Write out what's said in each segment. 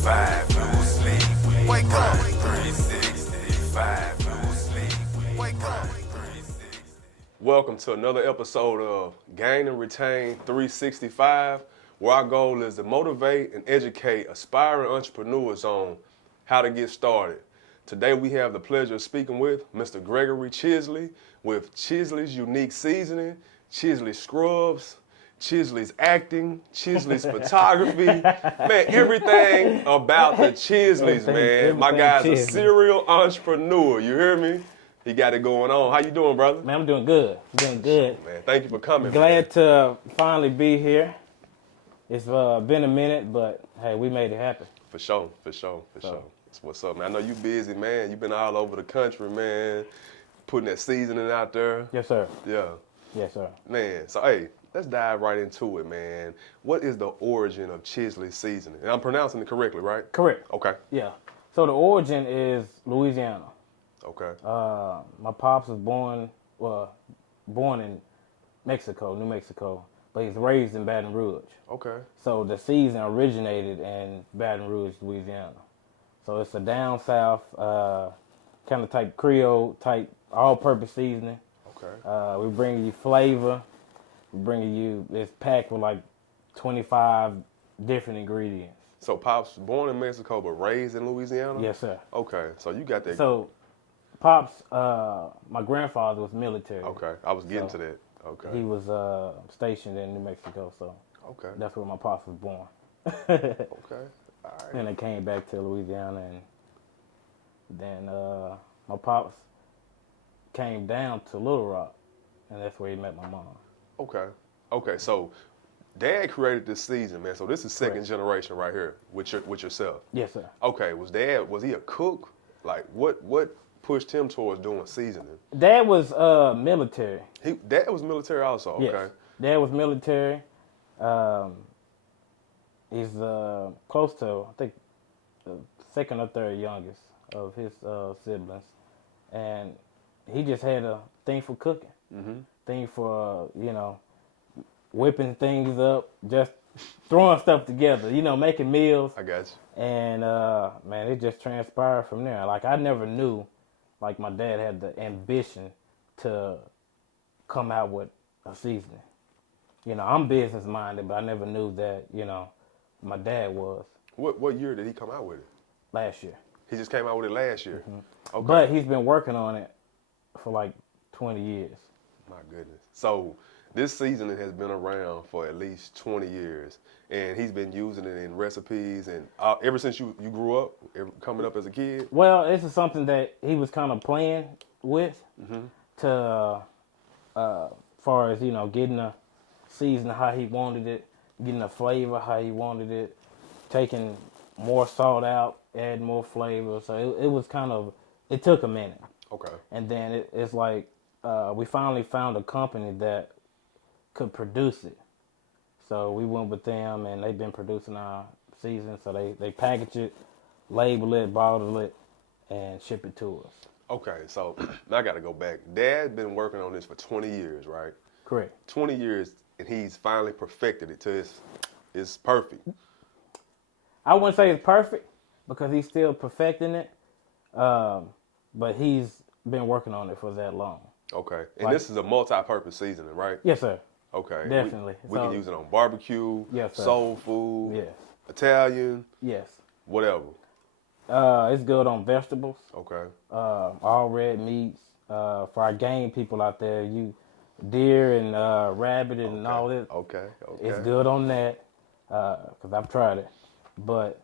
365, no sleep. Wake up. 365, no sleep. Wake up. Welcome to another episode of Gain and Retain 365, where our goal is to motivate and educate aspiring entrepreneurs on how to get started. Today we have the pleasure of speaking with Mr. Gregory Chisley with Chisley's Unique Seasoning, Chisley Scrubs, Chisley's acting, Chisley's photography, man, everything about the Chisleys, man. My guy's a serial entrepreneur, you hear me? He got it going on. How you doing, brother? Man, I'm doing good. Man, thank you for coming. Glad to finally be here. It's been a minute, but hey, we made it happen. For sure. That's what's up, man. I know you busy, man. You've been all over the country, man, putting that seasoning out there. Yes, sir. Yeah. Yes, sir. Man, so hey, let's dive right into it, man. What is the origin of Chisley seasoning? And I'm pronouncing it correctly, right? Correct. Okay. Yeah. So the origin is Louisiana. Okay. My pops was born in Mexico, New Mexico, but he's raised in Baton Rouge. Okay. So the season originated in Baton Rouge, Louisiana. So it's a down south, kind of type Creole type all-purpose seasoning. Okay. We bring you flavor. We bring you, it's packed with like 25 different ingredients. So Pops born in Mexico but raised in Louisiana? Yes, sir. Okay. So you got that. So Pops, my grandfather was military. Okay. I was getting to that. Okay. He was stationed in New Mexico, so okay. That's where my pops was born. Okay. All right. And they came back to Louisiana, and then my pops came down to Little Rock, and that's where he met my mom. Okay. Okay. So Dad created this season, man. So this is second generation right here with yourself. Yes, sir. Okay. Was he a cook? Like what pushed him towards doing seasoning? Dad was military. Dad was military also. Okay. Yes. Dad was military. He's close to, I think, the second or third youngest of his siblings, and he just had a thing for cooking, thing for whipping things up, just throwing stuff together, making meals. I got you. And man, it just transpired from there. Like I never knew, like my dad had the ambition to come out with a seasoning. I'm business minded, but I never knew that, my dad was. What year did he come out with it? Last year. He just came out with it last year. Okay. But he's been working on it for like 20 years. My goodness. So this seasoning has been around for at least 20 years, and he's been using it in recipes and ever since you grew up, coming up as a kid? Well, this is something that he was kind of playing with to, far as, getting a season how he wanted it, getting a flavor how he wanted it, taking more salt out, adding more flavor. So it was kind of, it took a minute. Okay. And then it's like we finally found a company that could produce it. So we went with them, and they've been producing our season. So they package it, label it, bottle it, and ship it to us. Okay, so now I got to go back. Dad's been working on this for 20 years, right? Correct. 20 years, and he's finally perfected it to it's perfect. I wouldn't say it's perfect because he's still perfecting it, but he's been working on it for that long. Okay, and this is a multi-purpose seasoning, right? Yes, sir. Okay. Definitely. We can use it on barbecue, yes, sir. Soul food, yes, Italian, yes, whatever. It's good on vegetables. Okay. All red meats. For our game people out there, deer and rabbit and all that. Okay. It's good on that because I've tried it, but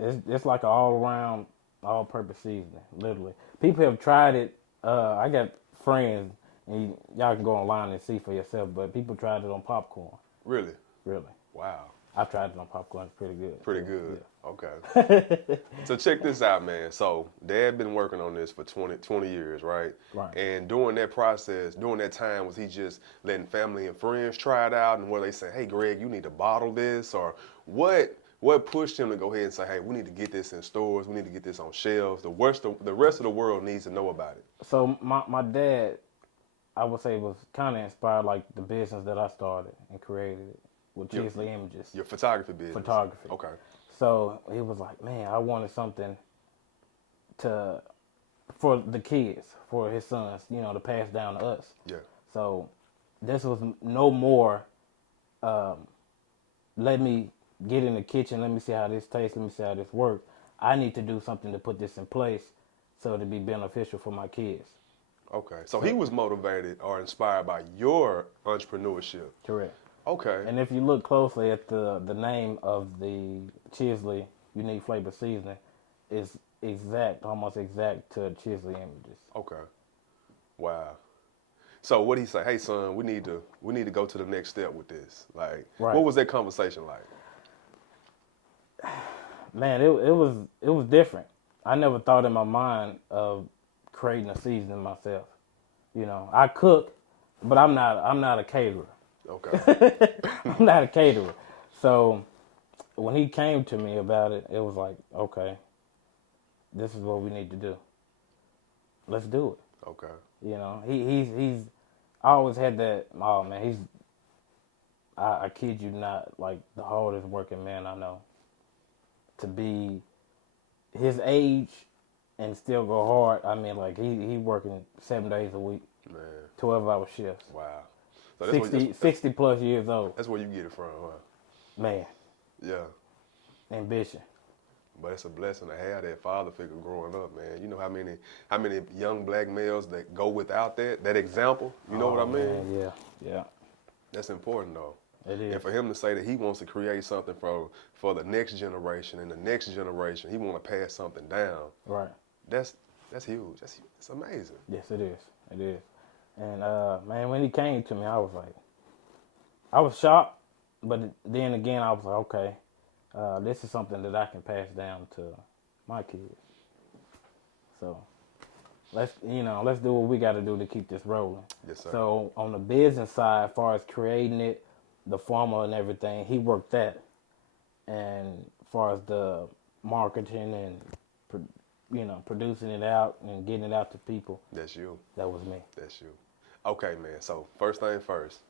it's like an all-around, all-purpose seasoning. Literally, people have tried it. I got friends, and y'all can go online and see for yourself. But people tried it on popcorn. Really? Really. Wow. I've tried it on popcorn. It's pretty good. Pretty good. Yeah. Okay. So check this out, man. So Dad been working on this for 20 years, right? Right. And during that process, during that time, was he just letting family and friends try it out, and where they say, hey, Greg, you need to bottle this? Or what pushed him to go ahead and say, hey, we need to get this in stores, we need to get this on shelves, the rest of the world needs to know about it? So my dad, I would say, was kind of inspired like the business that I started and created it with Chisley Images. Your photography business? Photography. Okay. So he was like, man, I wanted something to for the kids, for his sons, to pass down to us. Yeah. So this was no more. Let me get in the kitchen. Let me see how this tastes. Let me see how this works. I need to do something to put this in place so to be beneficial for my kids. Okay. So he was motivated or inspired by your entrepreneurship. Correct. Okay. And if you look closely at the name of the Chisley Unique Flavor Seasoning, is almost exact to Chisley images. Okay. Wow. So what did he say? Hey son, we need to go to the next step with this. Like, Right. What was that conversation like? Man, it was different. I never thought in my mind of creating a seasoning myself. I cook, but I'm not a caterer. Okay. I'm not a caterer. So when he came to me about it, it was like, okay, this is what we need to do. Let's do it. Okay. He's I always had that. Oh man, I kid you not, like the hardest working man I know. To be his age and still go hard. I mean, like he working 7 days a week, Man. 12-hour shifts. Wow. So 60 plus years old. That's where you get it from, huh? Man, Yeah. ambition. But it's a blessing to have that father figure growing up, man. You know how many young black males that go without that example? You know what I mean? Man, yeah. That's important though. It is. And for him to say that he wants to create something for the next generation and the next generation, he want to pass something down. Right. That's huge. That's amazing. Yes, it is. It is. And man, when he came to me, I was shocked, but then again, I was like, okay, this is something that I can pass down to my kids. So let's do what we got to do to keep this rolling. Yes, sir. So on the business side, as far as creating it, the formula and everything, he worked that. And as far as the marketing and producing it out and getting it out to people, That's you. that was me. That's you. Okay, man. So first thing first,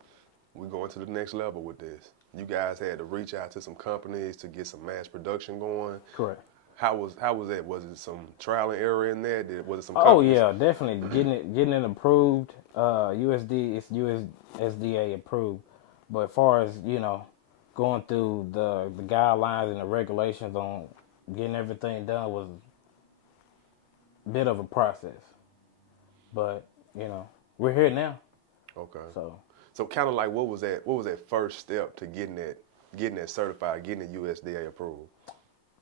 we're going to the next level with this. You guys had to reach out to some companies to get some mass production going. Correct. How was that? Was it some trial and error in there? Was it some? Oh companies? yeah, definitely getting it approved. It's USDA approved. But as far as going through the guidelines and the regulations on getting everything done was a bit of a process. But we're here now. Okay. So kind of like what was that first step to getting that certified, getting it USDA approved?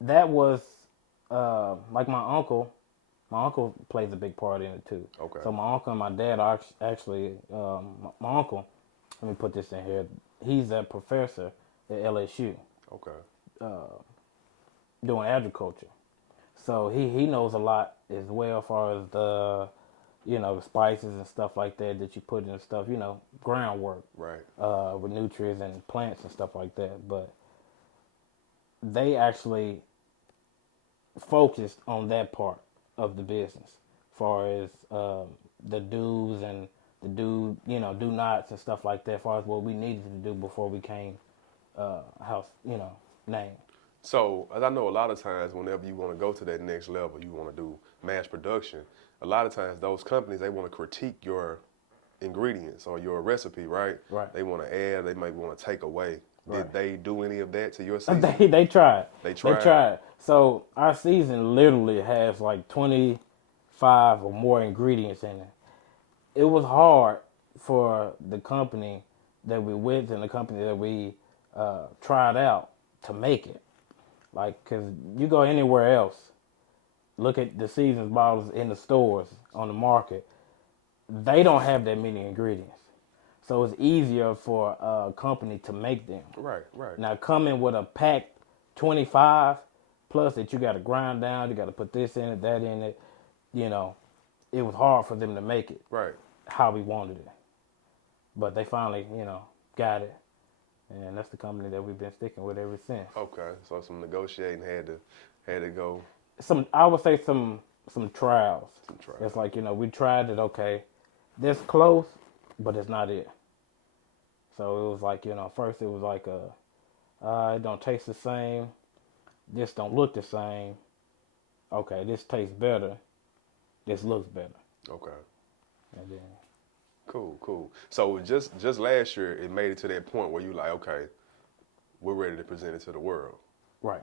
that was like my uncle. My uncle plays a big part in it too. Okay. So my uncle and my dad are actually my uncle. Let me put this in here. He's a professor at LSU. Okay. Doing agriculture. So he knows a lot as well as far as the the spices and stuff like that you put in stuff, groundwork. Right. With nutrients and plants and stuff like that. But they actually focused on that part of the business as far as the do's and the do nots and stuff like that as far as what we needed to do before we came house name. So, as I know, a lot of times whenever you want to go to that next level, you want to do mass production. A lot of times those companies, they want to critique your ingredients or your recipe, right? Right. They want to add, they might want to take away. Right. Did they do any of that to your season? They tried. They tried? They tried. So our season literally has like 25 or more ingredients in it. It was hard for the company that we with and the company that we tried out to make it. Like, because you go anywhere else, look at the season's bottles in the stores, on the market, they don't have that many ingredients. So it's easier for a company to make them. Right, right. Now, coming with a pack 25 plus that you got to grind down, you got to put this in it, that in it, it was hard for them to make it Right. how we wanted it. But they finally, got it. And that's the company that we've been sticking with ever since. Okay, so some negotiating had to go. I would say some trials. Some trials. It's like, we tried it, okay, this close, but it's not it. So it was like, first it was like it don't taste the same. this don't look the same. Okay, this tastes better. This looks better. Okay. And then, Cool. So just last year, it made it to that point where you like, okay, we're ready to present it to the world. right.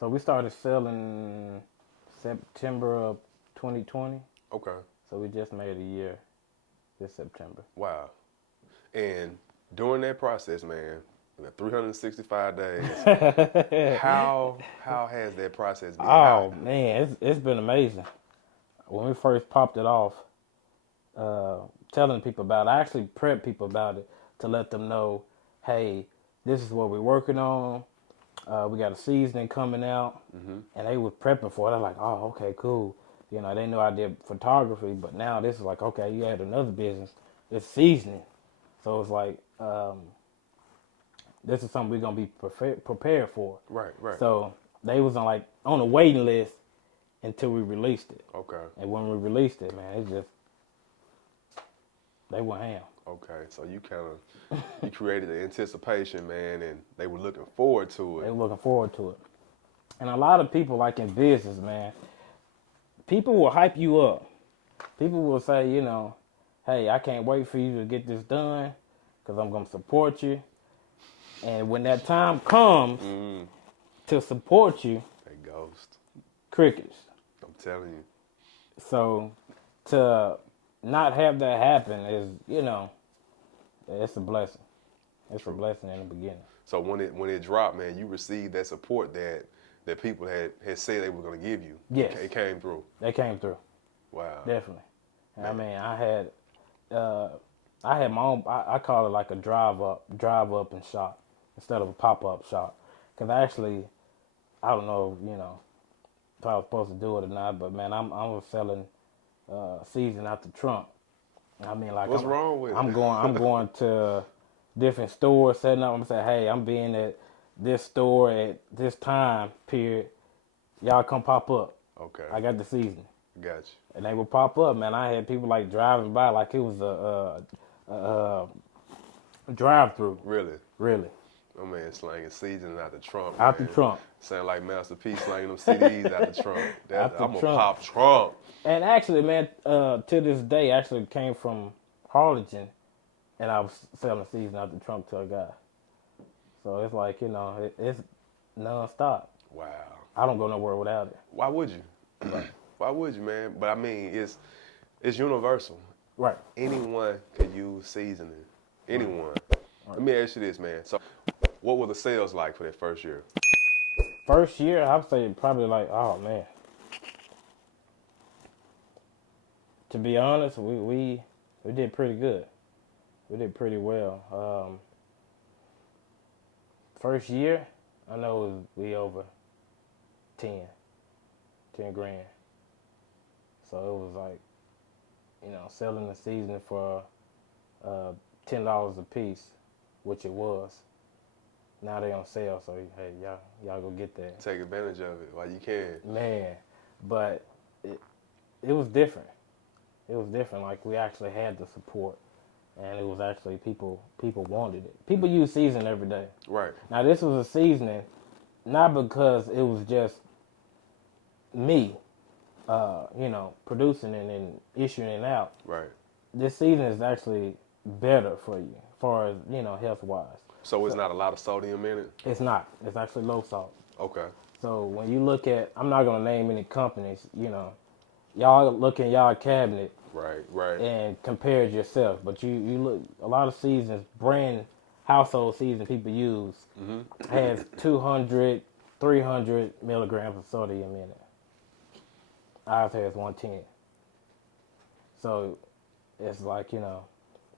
So we started selling September of 2020. Okay. So we just made a year this September. Wow. And during that process, man, the 365 days, how has that process been? Oh man, it's been amazing. When we first popped it off, telling people about it, I actually prepped people about it to let them know, hey, this is what we're working on. We got a seasoning coming out, and they were prepping for it. I'm like, oh, okay, cool. You know, they knew I did photography, but now this is like, okay, you had another business. It's seasoning. So it's like, this is something we're going to be prepared for. Right. So they was on a waiting list until we released it. Okay. And when we released it, man, they went ham. Okay. So you you created the anticipation, man, and they were looking forward to it. They were looking forward to it. And a lot of people, like in business, man, people will hype you up. People will say, you know, hey, I can't wait for you to get this done because I'm going to support you. And when that time comes to support you, They ghost. crickets. I'm telling you. So to not have that happen is, you know, it's a blessing. It's a blessing in the beginning. So when it dropped, man, you received that support that people had said they were going to give you. Yes. It came through. They came through. Wow. Definitely. And I mean, I had my own, I call it like a drive up and shop instead of a pop-up shop. Because actually, I don't know, you know, if I was supposed to do it or not, but man, I was selling season out the trunk. I mean, like, what's wrong with it? I'm going to different stores, setting up. I'm saying, hey, I'm being at this store at this time period. Y'all come pop up. Okay. I got the season. Gotcha. And they would pop up, man. I had people like driving by like it was a drive-through. Really? Really. Oh man, slanging seasoning out the trunk. Out man. the trunk. Sound like Master P slanging them CDs out the trunk. Out the I'm trunk. gonna pop trunk. And actually, man, to this day, actually came from Harlingen, and I was selling season out the trunk to a guy. So it's like, you know, it's non-stop. Wow. I don't go nowhere without it. Why would you? Why would you, man? But I mean, it's universal. Right. Anyone could use seasoning. Anyone. Let me ask you this, man. So, what were the sales like for that first year? First year, I'd say probably like, oh man. To be honest, we did pretty good. We did pretty well. First year, I know it was we over 10 grand. So it was like, you know, selling the seasoning for $10 a piece, which it was. Now they on sale, so hey, y'all go get that. Take advantage of it while you can. Man, but it was different. It was different. Like we actually had the support, and it was actually people wanted it. People use seasoning every day. Right. Now this was a seasoning, not because it was just me, you know, producing it and issuing it out. Right. This seasoning is actually better for you, as far as, you know, health wise. So it's not a lot of sodium in it? It's not. It's actually low salt. Okay. So when you look at, I'm not gonna name any companies, you know, y'all look in y'all cabinet Right. and compare it yourself. But you look, a lot of seasons, brand household season people use has 200, 300 milligrams of sodium in it. Ours has 110. So it's like, you know,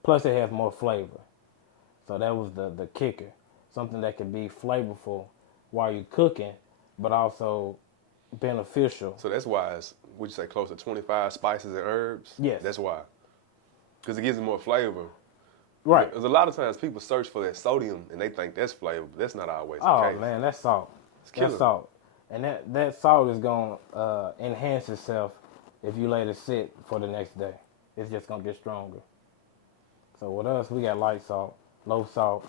plus it has more flavor. So that was the kicker. Something that could be flavorful while you're cooking, but also beneficial. So that's why it's, would you say, close to 25 spices and herbs? Yes. That's why. Because it gives it more flavor. Right. Because a lot of times people search for that sodium and they think that's flavor, but that's not always the Oh case. man, that's salt. killer. That's salt. And that salt is going to enhance itself if you let it sit for the next day. It's just going to get stronger. So with us, we got light salt, low salt.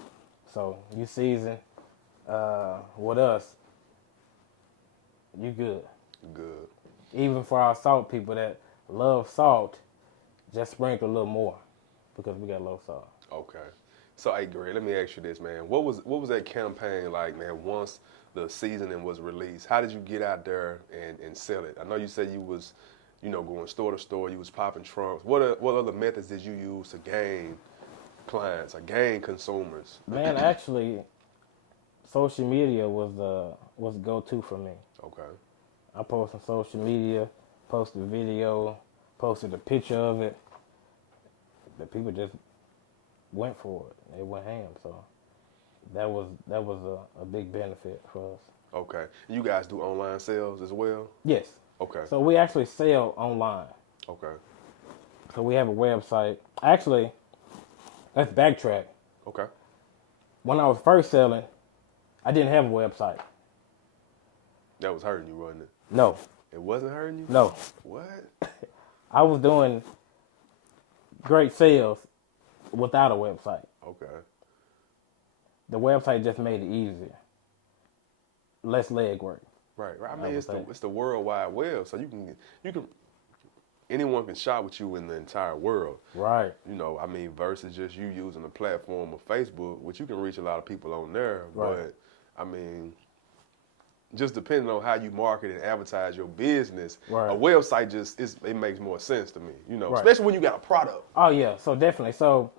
So you season with us, you good. Good. Even for our salt people that love salt, just sprinkle a little more because we got low salt. Okay. So, hey, Greg, let me ask you this, man. What was that campaign like, man? Once the seasoning was released, how did you get out there and sell it? I know you said you was, going store to store. You was popping trunks. What other methods did you use to gain clients or gain consumers? Man, actually, social media was go-to for me. Okay. I posted on social media, posted a video, posted a picture of it. The people just went for it. They went ham. So that was a big benefit for us. Okay. You guys do online sales as well? Yes. Okay. So we actually sell online. Okay. So we have a website. Actually, let's backtrack. Okay. When I was first selling, I didn't have a website. That was hurting you, wasn't it? No. It wasn't hurting you? No. What? I was doing great sales without a website. Okay. The website just made it easier. Less leg work. Right. I mean, it's the World Wide Web, so you can anyone can shop with you in the entire world. Right. Versus just you using the platform of Facebook, which you can reach a lot of people on there. Right. But just depending on how you market and advertise your business, right. A website it makes more sense to me. Right. Especially when you got a product. Oh yeah, so definitely. So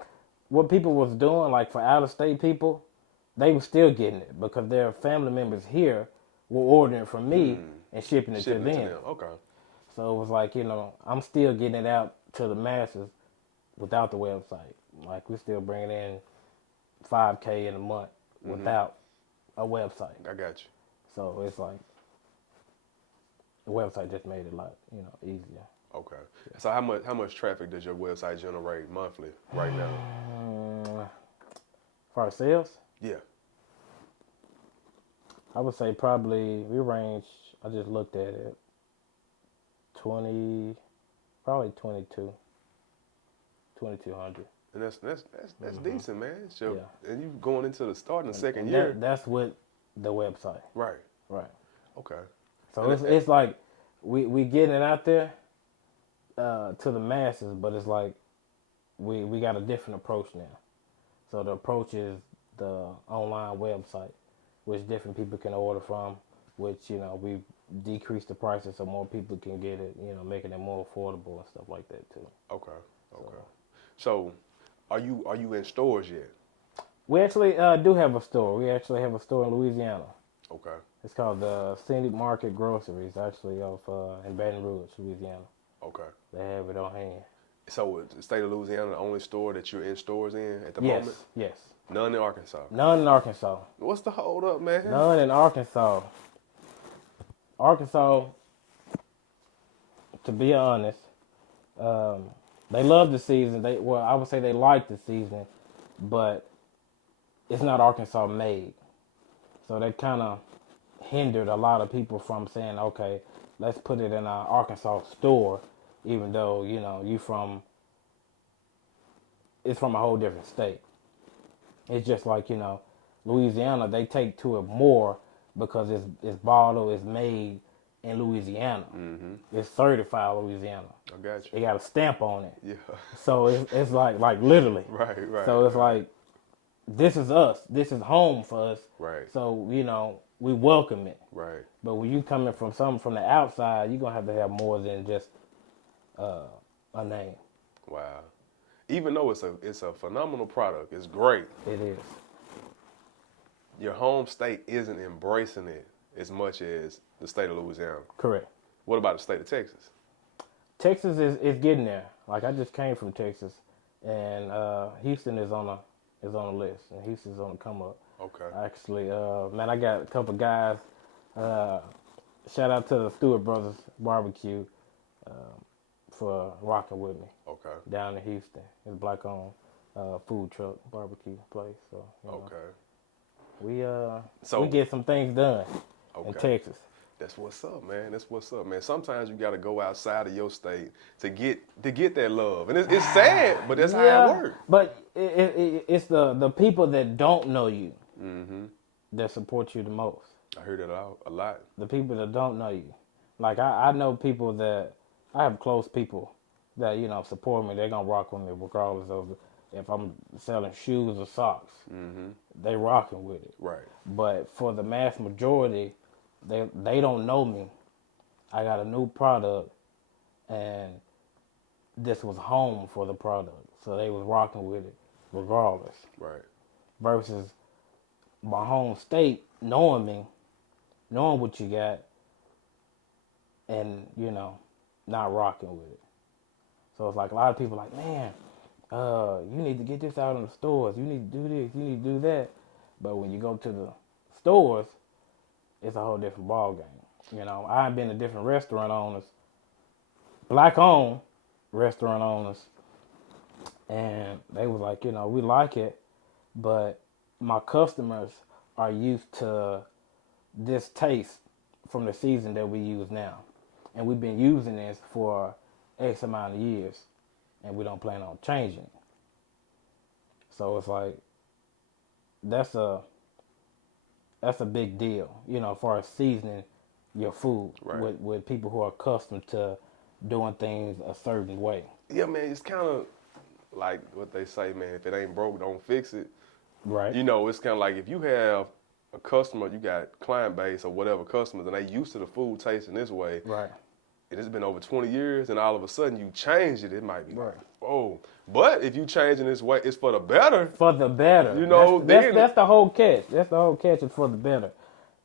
what people was doing, like for out of state people, they were still getting it because their family members here were ordering from me and shipping it to them. Okay. So it was like, I'm still getting it out to the masses without the website. Like we're still bringing in $5K in a month without a website. I got you. So it's like the website just made it a lot, easier. Okay. So how much traffic does your website generate monthly right now? For our sales? Yeah. I would say probably we range, I just looked at it, probably 2,200. And that's decent, man. So, and you going into the starting the second and year. That's with the website. Right. Right. Okay. So it's like we getting it out there to the masses, but it's like we got a different approach now. So the approach is the online website, which different people can order from, which, we decrease the prices so more people can get it, making it more affordable and stuff like that too. Okay. So are you in stores yet? We actually do have a store. We actually have a store in Louisiana. Okay. It's called the Scenic Market Groceries, actually, in Baton Rouge, Louisiana. Okay. They have it on hand. So is the state of Louisiana the only store that you're in stores in at the moment? Yes. None in Arkansas? None in Arkansas. What's the hold up, man? None in Arkansas. Arkansas, to be honest, they love the season. I would say they like the season, but it's not Arkansas made. So that kind of hindered a lot of people from saying, okay, let's put it in our Arkansas store, even though, it's from a whole different state. It's just like, Louisiana, they take to it more because it's bottled, it's made in Louisiana. Mm-hmm. It's certified Louisiana. I got you. It got a stamp on it. Yeah. So it's like literally. Right. So it's like, this is us. This is home for us. Right. So, we welcome it. Right. But when you coming from something from the outside, you're going to have more than just a name. Wow. Even though it's a phenomenal product, it's great. It is. Your home state isn't embracing it as much as the state of Louisiana. Correct. What about the state of Texas? Texas is getting there. Like I just came from Texas, and Houston is on a list, and Houston's on the come up. Okay. Actually, man, I got a couple guys. Shout out to the Stewart Brothers Barbecue for rocking with me. Okay. Down in Houston, it's a black-owned food truck barbecue place. So we get some things done in Texas. That's what's up, man. Sometimes you got to go outside of your state to get that love, and it's sad, but that's how it works. But it's the people that don't know you that support you the most. I heard that a lot. The people that don't know you. Like I know people that I have close people that support me. They're gonna rock with me regardless of if I'm selling shoes or socks. Mm-hmm. They rocking with it. Right. But for the mass majority, they don't know me. I got a new product, and this was home for the product, so they was rocking with it regardless. Right. Versus my home state knowing me, knowing what you got, and not rocking with it. So it's like a lot of people like, man, you need to get this out in the stores. You need to do this. You need to do that. But when you go to the stores, it's a whole different ball game. I've been to different restaurant owners, black-owned restaurant owners, and they was like, we like it, but my customers are used to this taste from the season that we use now. And we've been using this for X amount of years, and we don't plan on changing it. So it's like, that's a big deal, as far as seasoning your food with people who are accustomed to doing things a certain way. Yeah, man, it's kind of like what they say, man, if it ain't broke, don't fix it. Right. It's kind of like if you have a customer, you got client base or whatever customers, and they used to the food tasting this way. Right. And it's been over 20 years, and all of a sudden you change it, it might be right. Oh, but if you change in this way, it's for the better. For the better. That's the whole catch. That's the whole catch is for the better.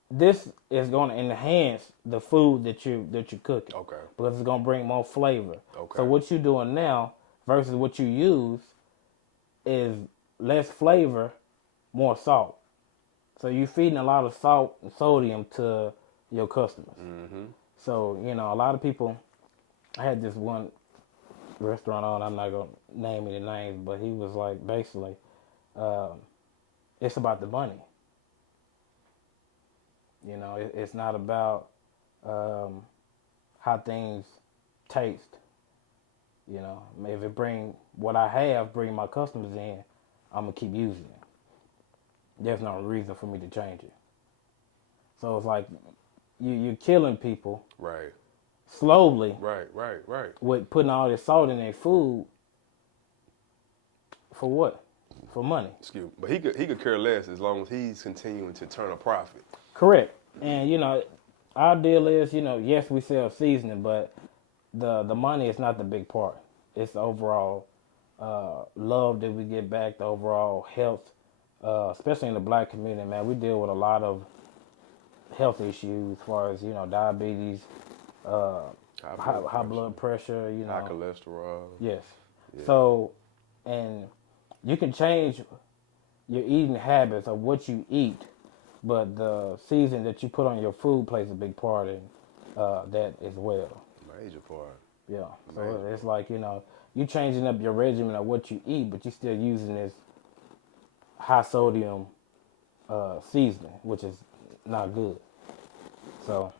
This is going to enhance the food that you're cooking. Okay. Because it's going to bring more flavor. Okay. So what you're doing now versus what you use is less flavor, more salt. So you're feeding a lot of salt and sodium to your customers. Mm-hmm. So, a lot of people, I had this one restaurant owner, I'm not going to name any names, but he was like, basically, it's about the money. It's not about how things taste. If it bring what I have, bring my customers in, I'm going to keep using it. There's no reason for me to change it. So it's like you're killing people. Right. Slowly. Right. With putting all this salt in their food. For what? For money. Excuse me. But he could care less as long as he's continuing to turn a profit. Correct. And, our deal is, yes, we sell seasoning, but the money is not the big part. It's the overall love that we get back, the overall health, especially in the black community, man. We deal with a lot of health issues as far as, diabetes, high blood pressure, high cholesterol. Yes. Yeah. So, and you can change your eating habits of what you eat, but the season that you put on your food plays a big part in that as well. Major part. Yeah. So it's like, you changing up your regimen of what you eat, but you're still using this high sodium seasoning, which is not good. So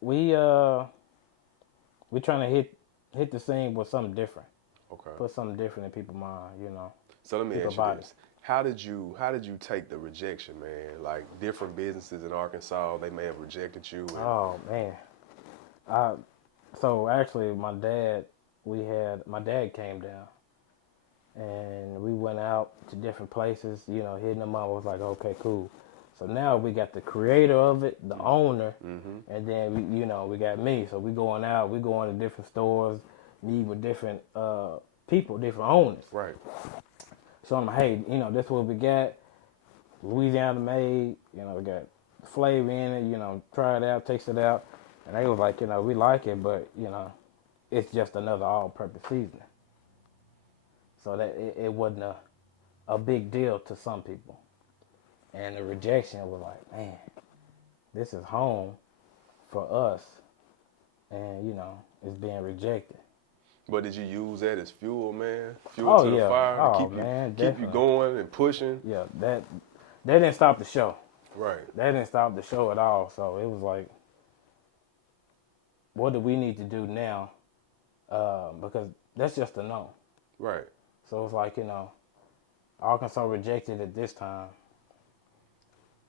we trying to hit the scene with something different. Okay. Put something different in people's mind, So let me ask you this. How did you take the rejection, man? Like different businesses in Arkansas, they may have rejected you. Oh man. So actually my dad came down and we went out to different places, hitting them up. I was like, okay, cool. So now we got the creator of it, the owner, and then we got me. So we going out, we going to different stores, meet with different people, different owners. Right. So I'm like, hey, this is what we got. Louisiana made, we got flavor in it, try it out, taste it out. And they was like, we like it, but, it's just another all-purpose seasoning. So that it wasn't a big deal to some people. And the rejection was like, man, this is home for us. And, it's being rejected. But did you use that as fuel, man? Fuel to the fire to keep you going and pushing? Yeah, that didn't stop the show. Right. That didn't stop the show at all. So it was like, what do we need to do now? Because that's just a no. Right. So it's like, Arkansas rejected it this time.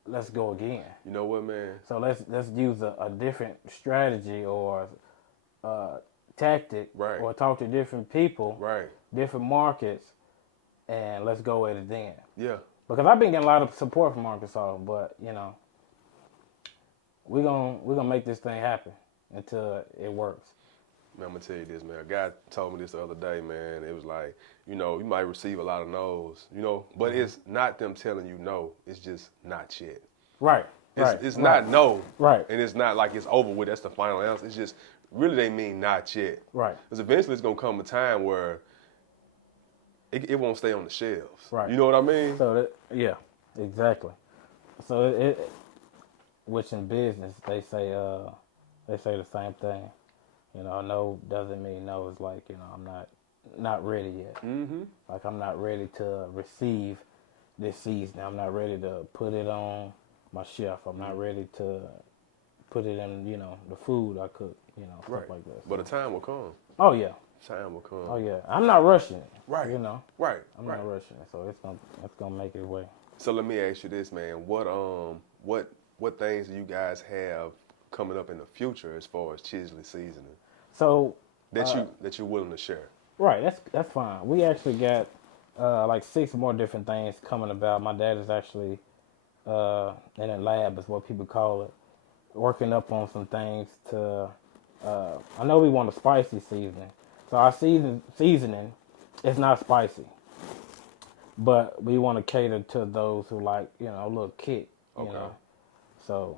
let's go again. You know what, man? So let's use a different strategy or tactic, Right. or talk to different people, Right. different markets, and let's go at it then. Yeah. Because I've been getting a lot of support from Arkansas, but you know, we're gonna make this thing happen until it works. Man, I'm gonna tell you this, man. A guy told me this the other day, man. It was like, you know, you might receive a lot of no's, you know, but it's not them telling you no. It's just not yet. Right. It's not no. Right. And it's not like it's over with. That's the final answer. It's just really they mean not yet. Right. Because eventually it's gonna come a time where it won't stay on the shelves. Right. You know what I mean? So yeah, exactly. So which in business they say the same thing. You know, no doesn't mean no. It's like, you know, I'm not ready yet. Mm-hmm. Like, I'm not ready to receive this season. I'm not ready to put it on my chef. I'm not ready to put it in, you know, the food I cook, you know, stuff Right. like that. So, But a time will come. oh yeah. Time will come. Oh yeah. I'm not rushing it. Right. You know. Right. I'm right. not rushing it. So it's gonna make its way. So let me ask you this, man. What things do you guys have coming up in the future as far as Chisley seasoning So that you're willing to share? right, that's fine. We actually got like 6 more different things coming about. My dad is actually in a lab, is what people call it, working up on some things to. I know we want a spicy seasoning, so our seasoning is not spicy, but we want to cater to those who like, you know, a little kick. You Okay. know, so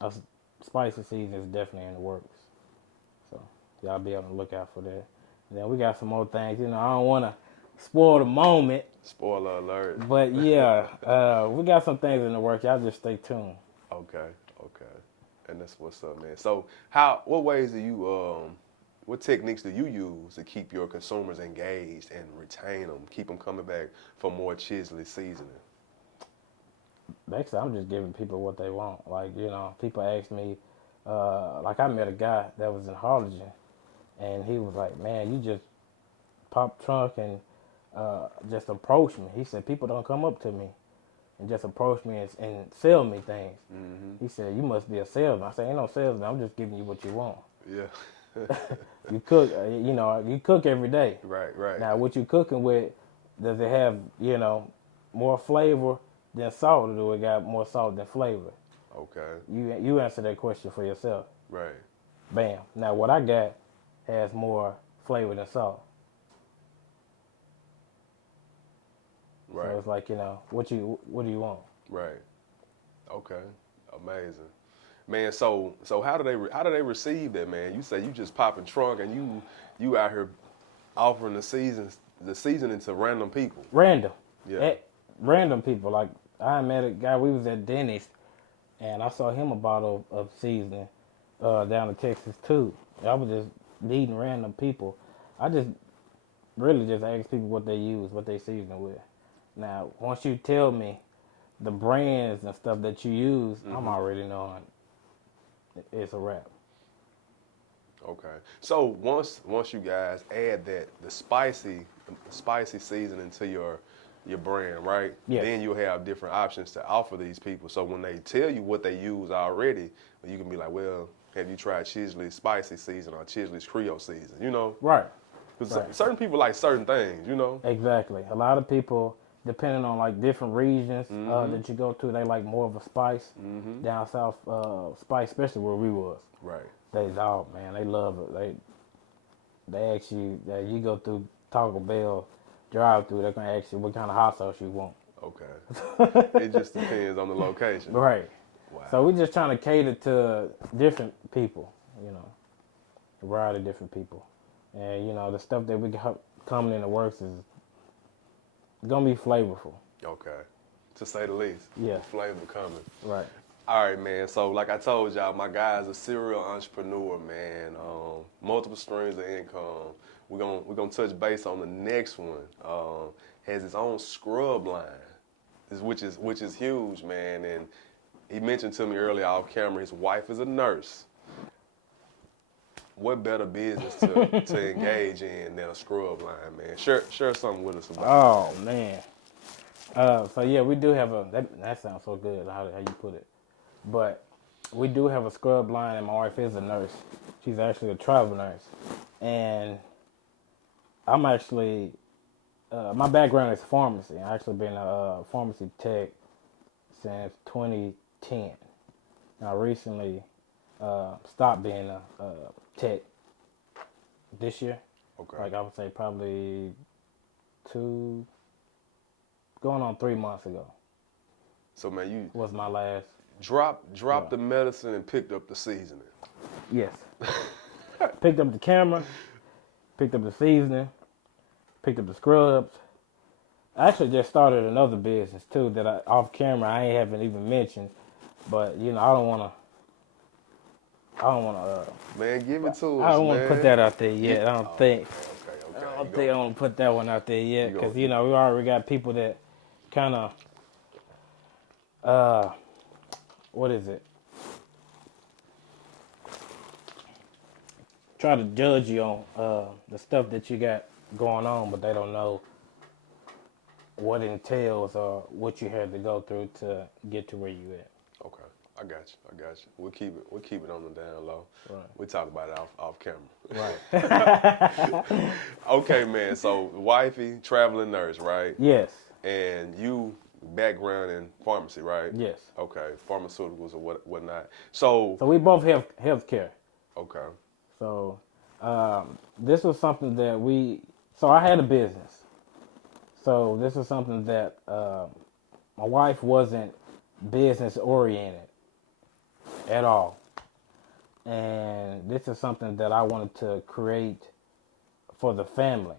a spicy seasoning is definitely in the works. So y'all be on the lookout for that. And then we got some more things. You know, I don't want to spoil the moment, Spoiler alert. but yeah, we got some things in the works. Y'all just stay tuned. Okay. And that's what's up, man. So what ways do you, what techniques do you use to keep your consumers engaged and retain them, keep them coming back for more Chisley seasoning? Basically, I'm just giving people what they want. Like, you know, people ask me, like I met a guy that was in Harlingen, and he was like, man, you just pop trunk and just approach me. He said, people don't come up to me and just approach me and sell me things. Mm-hmm. He said, you must be a salesman. I said, ain't no salesman. I'm just giving you what you want. Yeah. You cook, you know, you cook every day. Right. Now, what you cooking with, does it have, you know, more flavor than salt, or do it got more salt than flavor? Okay. You answer that question for yourself. Right. Bam. Now, what I got has more flavor than salt. Right. So it's like, you know, what do you want? Right. Okay. Amazing. Man, so how do they receive that, man? You say you just popping trunk and you out here offering the seasoning to random people. Random. Yeah. Random people. Like, I met a guy, we was at Denny's, and I saw him a bottle of seasoning down in Texas too. I was just meeting random people. I just really just ask people what they use, what they season with. Now, once you tell me the brands and stuff that you use, I'm already knowing it's a wrap. Okay. So once you guys add the spicy seasoning to your brand, right? Yes. Then you'll have different options to offer these people. So when they tell you what they use already, you can be like, well, have you tried Chisley's spicy season or Chisley's Creole season? You know? Right. Because Right. certain people like certain things, you know? Exactly. A lot of people, depending on like different regions that you go to, they like more of a spice. Down south, spice, especially where we was. Right. They love it. They ask you that you go through Taco Bell drive-through, they're gonna ask you what kind of hot sauce you want. Okay. It just depends on the location. Right. Wow. So we're just trying to cater to different people, you know, a variety of different people, and you know the stuff that we got coming in the works is gonna be flavorful. Okay. To say the least. Yeah. The flavor coming. Right. All right, man. So, like I told y'all, my guy's a serial entrepreneur, man. Multiple streams of income. We're gonna touch base on the next one. Has his own scrub line, which is huge, man. And he mentioned to me earlier off camera, his wife is a nurse. What better business to engage in than a scrub line, man? Share something with us about it. Oh man. So yeah, we do have a that sounds so good how you put it, but we do have a scrub line, and my wife is a nurse. She's actually a travel nurse, and I'm actually my background is pharmacy. I've actually been a pharmacy tech since 2010. I recently stopped being a tech this year. Okay. Like I would say probably going on 3 months ago So man, you was my last. dropped Yeah. the medicine and picked up the seasoning. Yes. Picked up the camera, picked up the seasoning, picked up the scrubs. I actually just started another business too that off camera I haven't even mentioned, but you know I don't want to. Man, give it to us, I don't want to put that out there Yeah. yet. I don't think. Okay. I don't think I want to put that one out there yet You go- because you know we already got people that kind of what is it? Try to judge you on the stuff that you got going on, but they don't know what it entails or what you had to go through to get to where you at. Okay, I got you. We'll keep it on the down low. Right. We talk about it off camera. Right. Okay, man. So wifey, traveling nurse, right? Yes. And you background in pharmacy, right? Yes. Okay, pharmaceuticals or whatnot. So So we both have healthcare. okay, So this was something that so I had a business. So this is something that my wife wasn't business oriented at all. And this is something that I wanted to create for the family.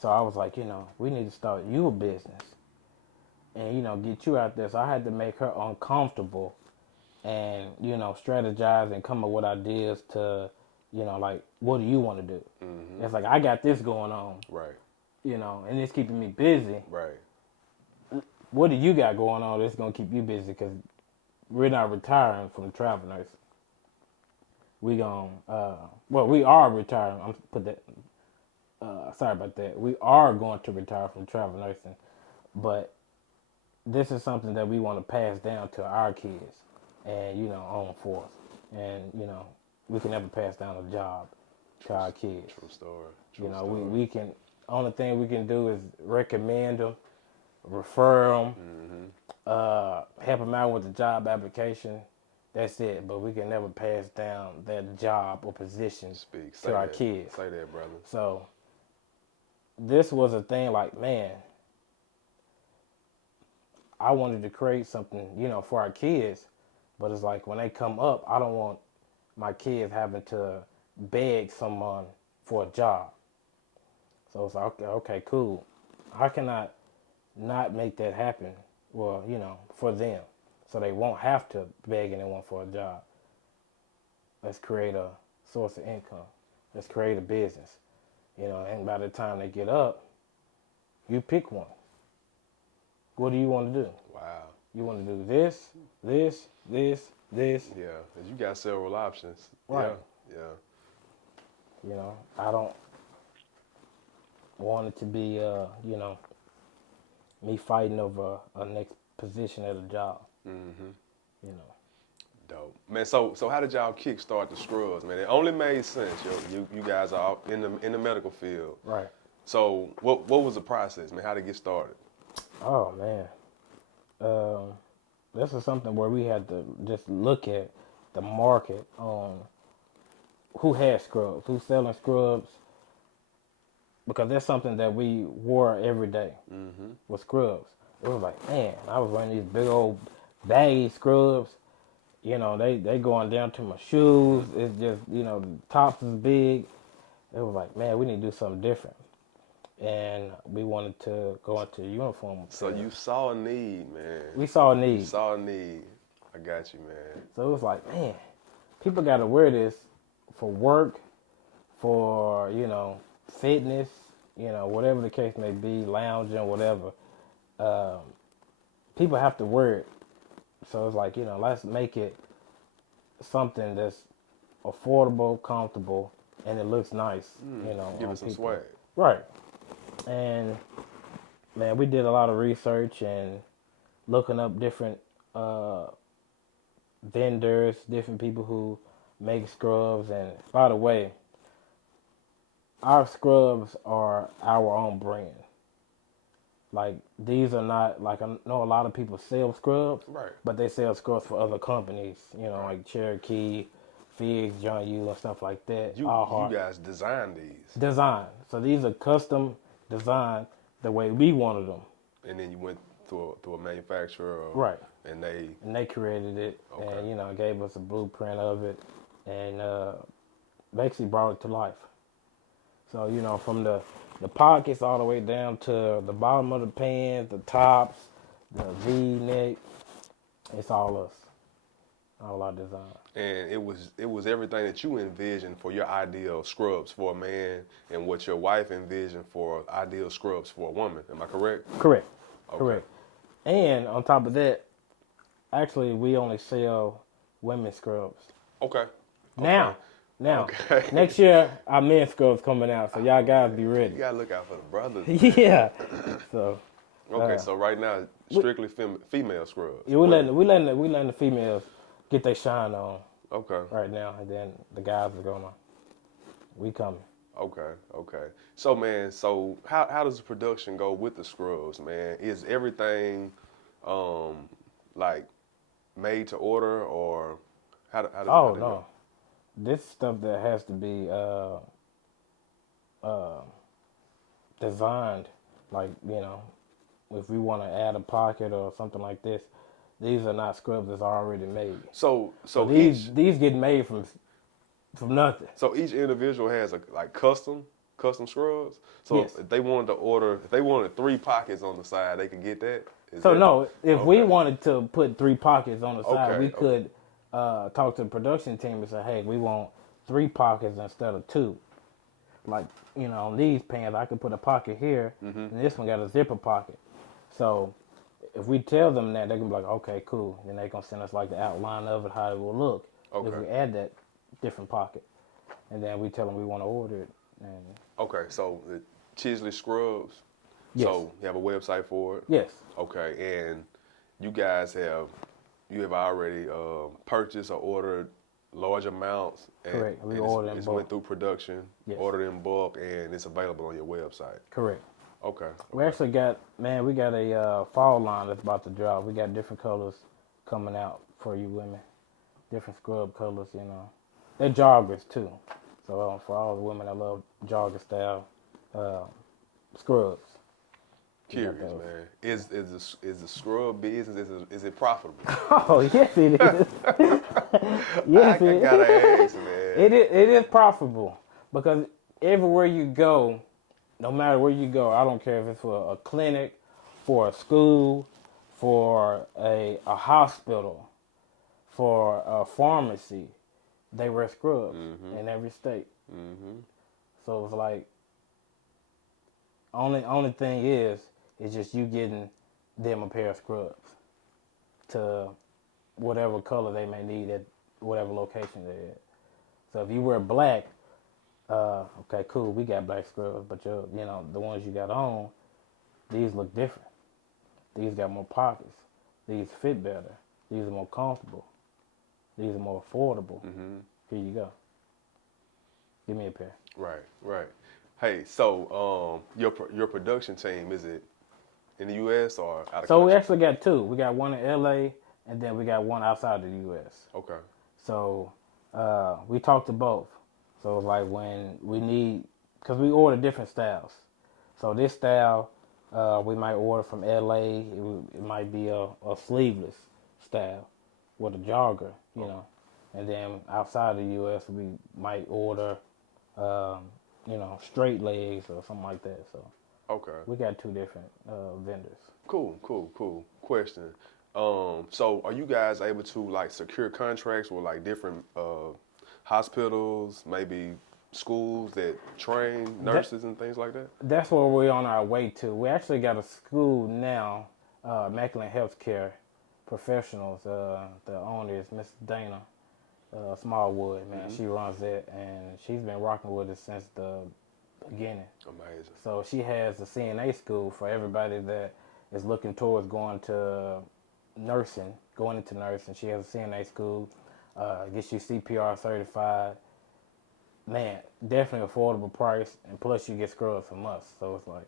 So I was like, we need to start you a business and, get you out there. So I had to make her uncomfortable and, strategize and come up with ideas to, like, what do you want to do? Mm-hmm. It's like, I got this going on. right, And it's keeping me busy. right. What do you got going on that's going to keep you busy? Because we're not retiring from travel nursing. We we are retiring. Sorry about that. We are going to retire from travel nursing, but this is something that we want to pass down to our kids and, on forth. And, we can never pass down a job to our kids. True story. We can, only thing we can do is recommend them, refer them, help them out with the job application. That's it. But we can never pass down that job or position to our kids. Say that, brother. So this was a thing like, man, I wanted to create something, for our kids. But it's like when they come up, I don't want my kids having to beg someone for a job. So it's like, okay, cool. How can I not make that happen? Well, for them. So they won't have to beg anyone for a job. Let's create a source of income. Let's create a business. And by the time they get up, you pick one. What do you want to do? Wow. You want to do this, this, this. Yeah, you got several options. Right. Yeah. I don't want it to be, me fighting over a next position at a job. Mm-hmm. Dope, man. So how did y'all kickstart the Scrubs, man? It only made sense. You guys are in the medical field, right? So what was the process, man? How to get started? Oh man, this is something where we had to just look at the market on who had scrubs, who's selling scrubs, because that's something that we wore every day with scrubs. It was like, man, I was wearing these big old baggy scrubs. They going down to my shoes. It's just, the tops is big. It was like, man, we need to do something different. And we wanted to go into uniform. So you saw a need, man. We saw a need. You saw a need. I got you, man. So it was like, man, people got to wear this for work, for, fitness, whatever the case may be, lounging, whatever. People have to wear it. So it's like, let's make it something that's affordable, comfortable, and it looks nice, Give on it some people. swag. Right. And man, we did a lot of research and looking up different vendors, different people who make scrubs. And by the way, our scrubs are our own brand. Like, these are not, like, I know a lot of people sell scrubs, Right. but they sell scrubs for other companies, you know, like Cherokee, Figs, John U, and stuff like that. You All hard. guys designed these, Design. So these are custom designed the way we wanted them. and then you went through a manufacturer, Right. And they And they created it Okay. and, you know, gave us a blueprint of it and basically brought it to life. So, you know, from the pockets all the way down to the bottom of the pants, the tops, the V-neck, it's all us. All our design. and it was everything that you envisioned for your ideal scrubs for a man, and what your wife envisioned for ideal scrubs for a woman. Am I correct? Correct. Okay. Correct. And on top of that, actually, we only sell women's scrubs. Okay. Now, Okay. next year, our men's scrubs coming out, so y'all guys be You ready. gotta look out for the brothers. Yeah. So, Okay, so right now, strictly female scrubs. yeah, we letting the females get their shine on Okay. right now, and then the guys are we coming. Okay. So man, how does the production go with the scrubs, man? Is everything like made to order, or how does Oh how do no, this stuff that has to be designed, like, you know, if we want to add a pocket or something like this, these are not scrubs that's already made. So these get made from nothing. So each individual has custom scrubs. So Yes. if they wanted 3 pockets on the side, they could get that. So no, if we wanted to put 3 pockets on the side, Okay, we could talk to the production team and say, hey, we want 3 pockets instead of 2. Like, you know, on these pants, I could put a pocket here, and this one got a zipper pocket. So if we tell them that, they can be like, okay, cool. Then they gonna send us like the outline of it, how it will look if Okay. we add that different pocket. And then we tell them we want to order it. And Okay, so the Chisley scrubs. Yes. So you have a website for it. yes, Okay, and you guys have already purchased or ordered large amounts. And, Correct. We and ordered in it's bulk. went through production, Yes. ordered in bulk, and it's available on your website. correct. Okay. We actually got a fall line that's about to drop. We got different colors coming out for you women. Different scrub colors, you know. They're joggers too. So for all the women that love jogger style scrubs. Curious, those. man. Is the scrub business, is it profitable? Oh, yes it is. Yes, I gotta ask, man. It is profitable because everywhere you go, no matter where you go, I don't care if it's for a clinic, for a school, for a hospital, for a pharmacy, they wear scrubs in every state. So it's like, only thing is just you getting them a pair of scrubs to whatever color they may need at whatever location they're at. So if you wear black, okay, cool, we got black scrubs, but you know, the ones you got on, these look different. These got more pockets. These fit better. These are more comfortable. These are more affordable. Here you go. Give me a pair. Right. Hey, so your production team, is it in the U.S. or out of So we country? actually got 2. We got one in L.A. and then we got one outside the U.S. Okay. So we talked to both. So it's like when we need, because we order different styles. So this style, we might order from LA. It might be a sleeveless style with a jogger, you know. And then outside the U.S., we might order, you know, straight legs or something like that. So Okay. we got 2 different vendors. Cool. Question. So are you guys able to like secure contracts with like different hospitals, maybe schools that train nurses and things like that? That's where we're on our way to. We actually got a school now, Immaculate Healthcare Professionals. The owner is Miss Dana Smallwood, man. She runs it, and she's been rocking with us since the beginning. Amazing. So she has a CNA school for everybody that is looking towards going to nursing, going into nursing. She has a CNA school, gets you CPR certified. Man, definitely affordable price, and plus you get scrubs from us. So it's like,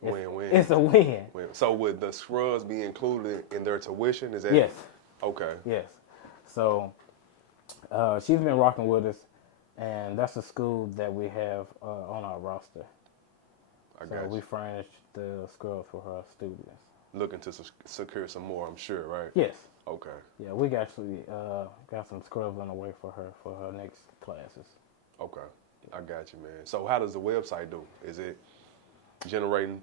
Win-win. it's a win. So would the scrubs be included in their tuition? Is that Yes, okay? yes. So she's been rocking with us, and that's a school that we have on our roster. I So got you. we furnish the scrubs for her students. Looking to secure some more, I'm sure, right? Yes. Okay. Yeah, we actually got some scrubs on the way for her next classes. Okay. I got you, man. So how does the website do? Is it generating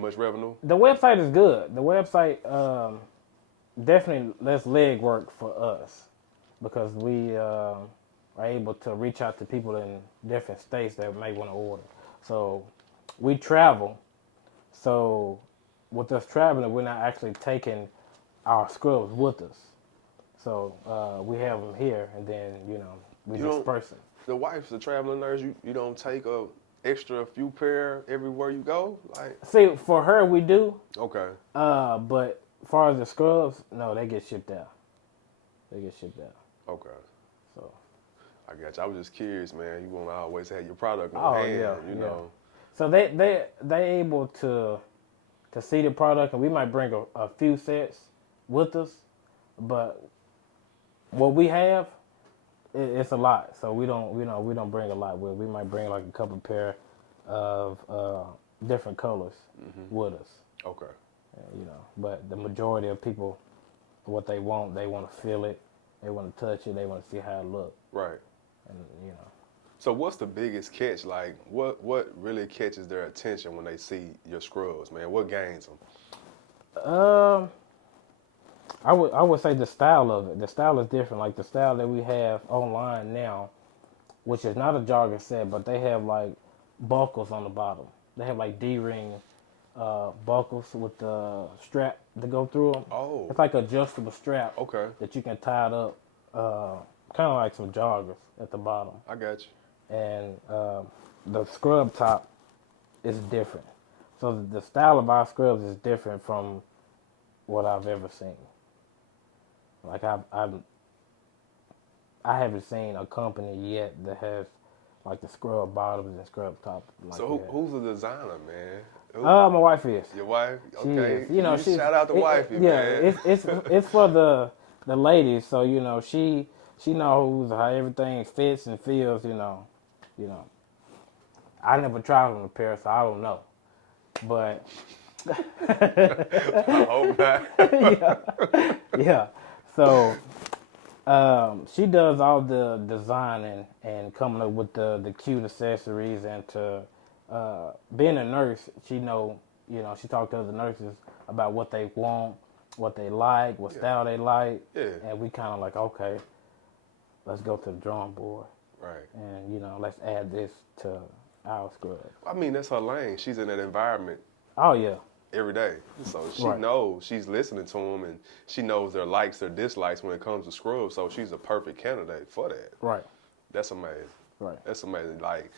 much revenue? The website is good. The website definitely less leg work for us because we are able to reach out to people in different states that may want to order. So we travel. So with us traveling, we're not actually taking our scrubs with us. So we have them here, and then we disperse them. The wife's a traveling nurse. You don't take a extra few pair everywhere you go, like. See, for her we do. Okay. But as far as the scrubs, no, they get shipped out. Okay. So. I got you. I was just curious, man. You want to always have your product on Oh hand, yeah, you know. So they able to see the product, and we might bring a few sets with us, but what we have, it's a lot. So we don't bring a lot with. We might bring like a couple pair of different colors with us. Okay. But the majority of people, what they want to feel it, they want to touch it, they want to see how it looks. Right. And So what's the biggest catch? Like, what really catches their attention when they see your scrubs, man? What gains them? I would say the style of it. The style is different. Like the style that we have online now, which is not a jogger set, but they have like buckles on the bottom. They have like D-ring buckles with the strap to go through them. Oh. It's like an adjustable strap. Okay. That you can tie it up, kind of like some joggers at the bottom. I got you. And the scrub top is different. So the style of our scrubs is different from what I've ever seen. Like I haven't seen a company yet that has like the scrub bottoms and scrub top. Like So who's the designer, man? Who? My wife is. Your wife? She Okay. is. She's, shout out to wifey, man. Yeah, it's for the ladies. So she knows how everything fits and feels. I never tried on a pair, so I don't know. But I hope not. yeah. So she does all the designing and coming up with the cute accessories, and to being a nurse, she she talked to other nurses about what they want, what they like, what style they like. Yeah. And we kind of like, okay, let's go to the drawing board. Right. And let's add this to our scrubs. I mean, that's her lane. She's in that environment Oh yeah. every day. So she Right. knows, she's listening to them, and she knows their likes, their dislikes when it comes to scrubs. So she's a perfect candidate for that. Right. That's amazing. Right. That's amazing. Like,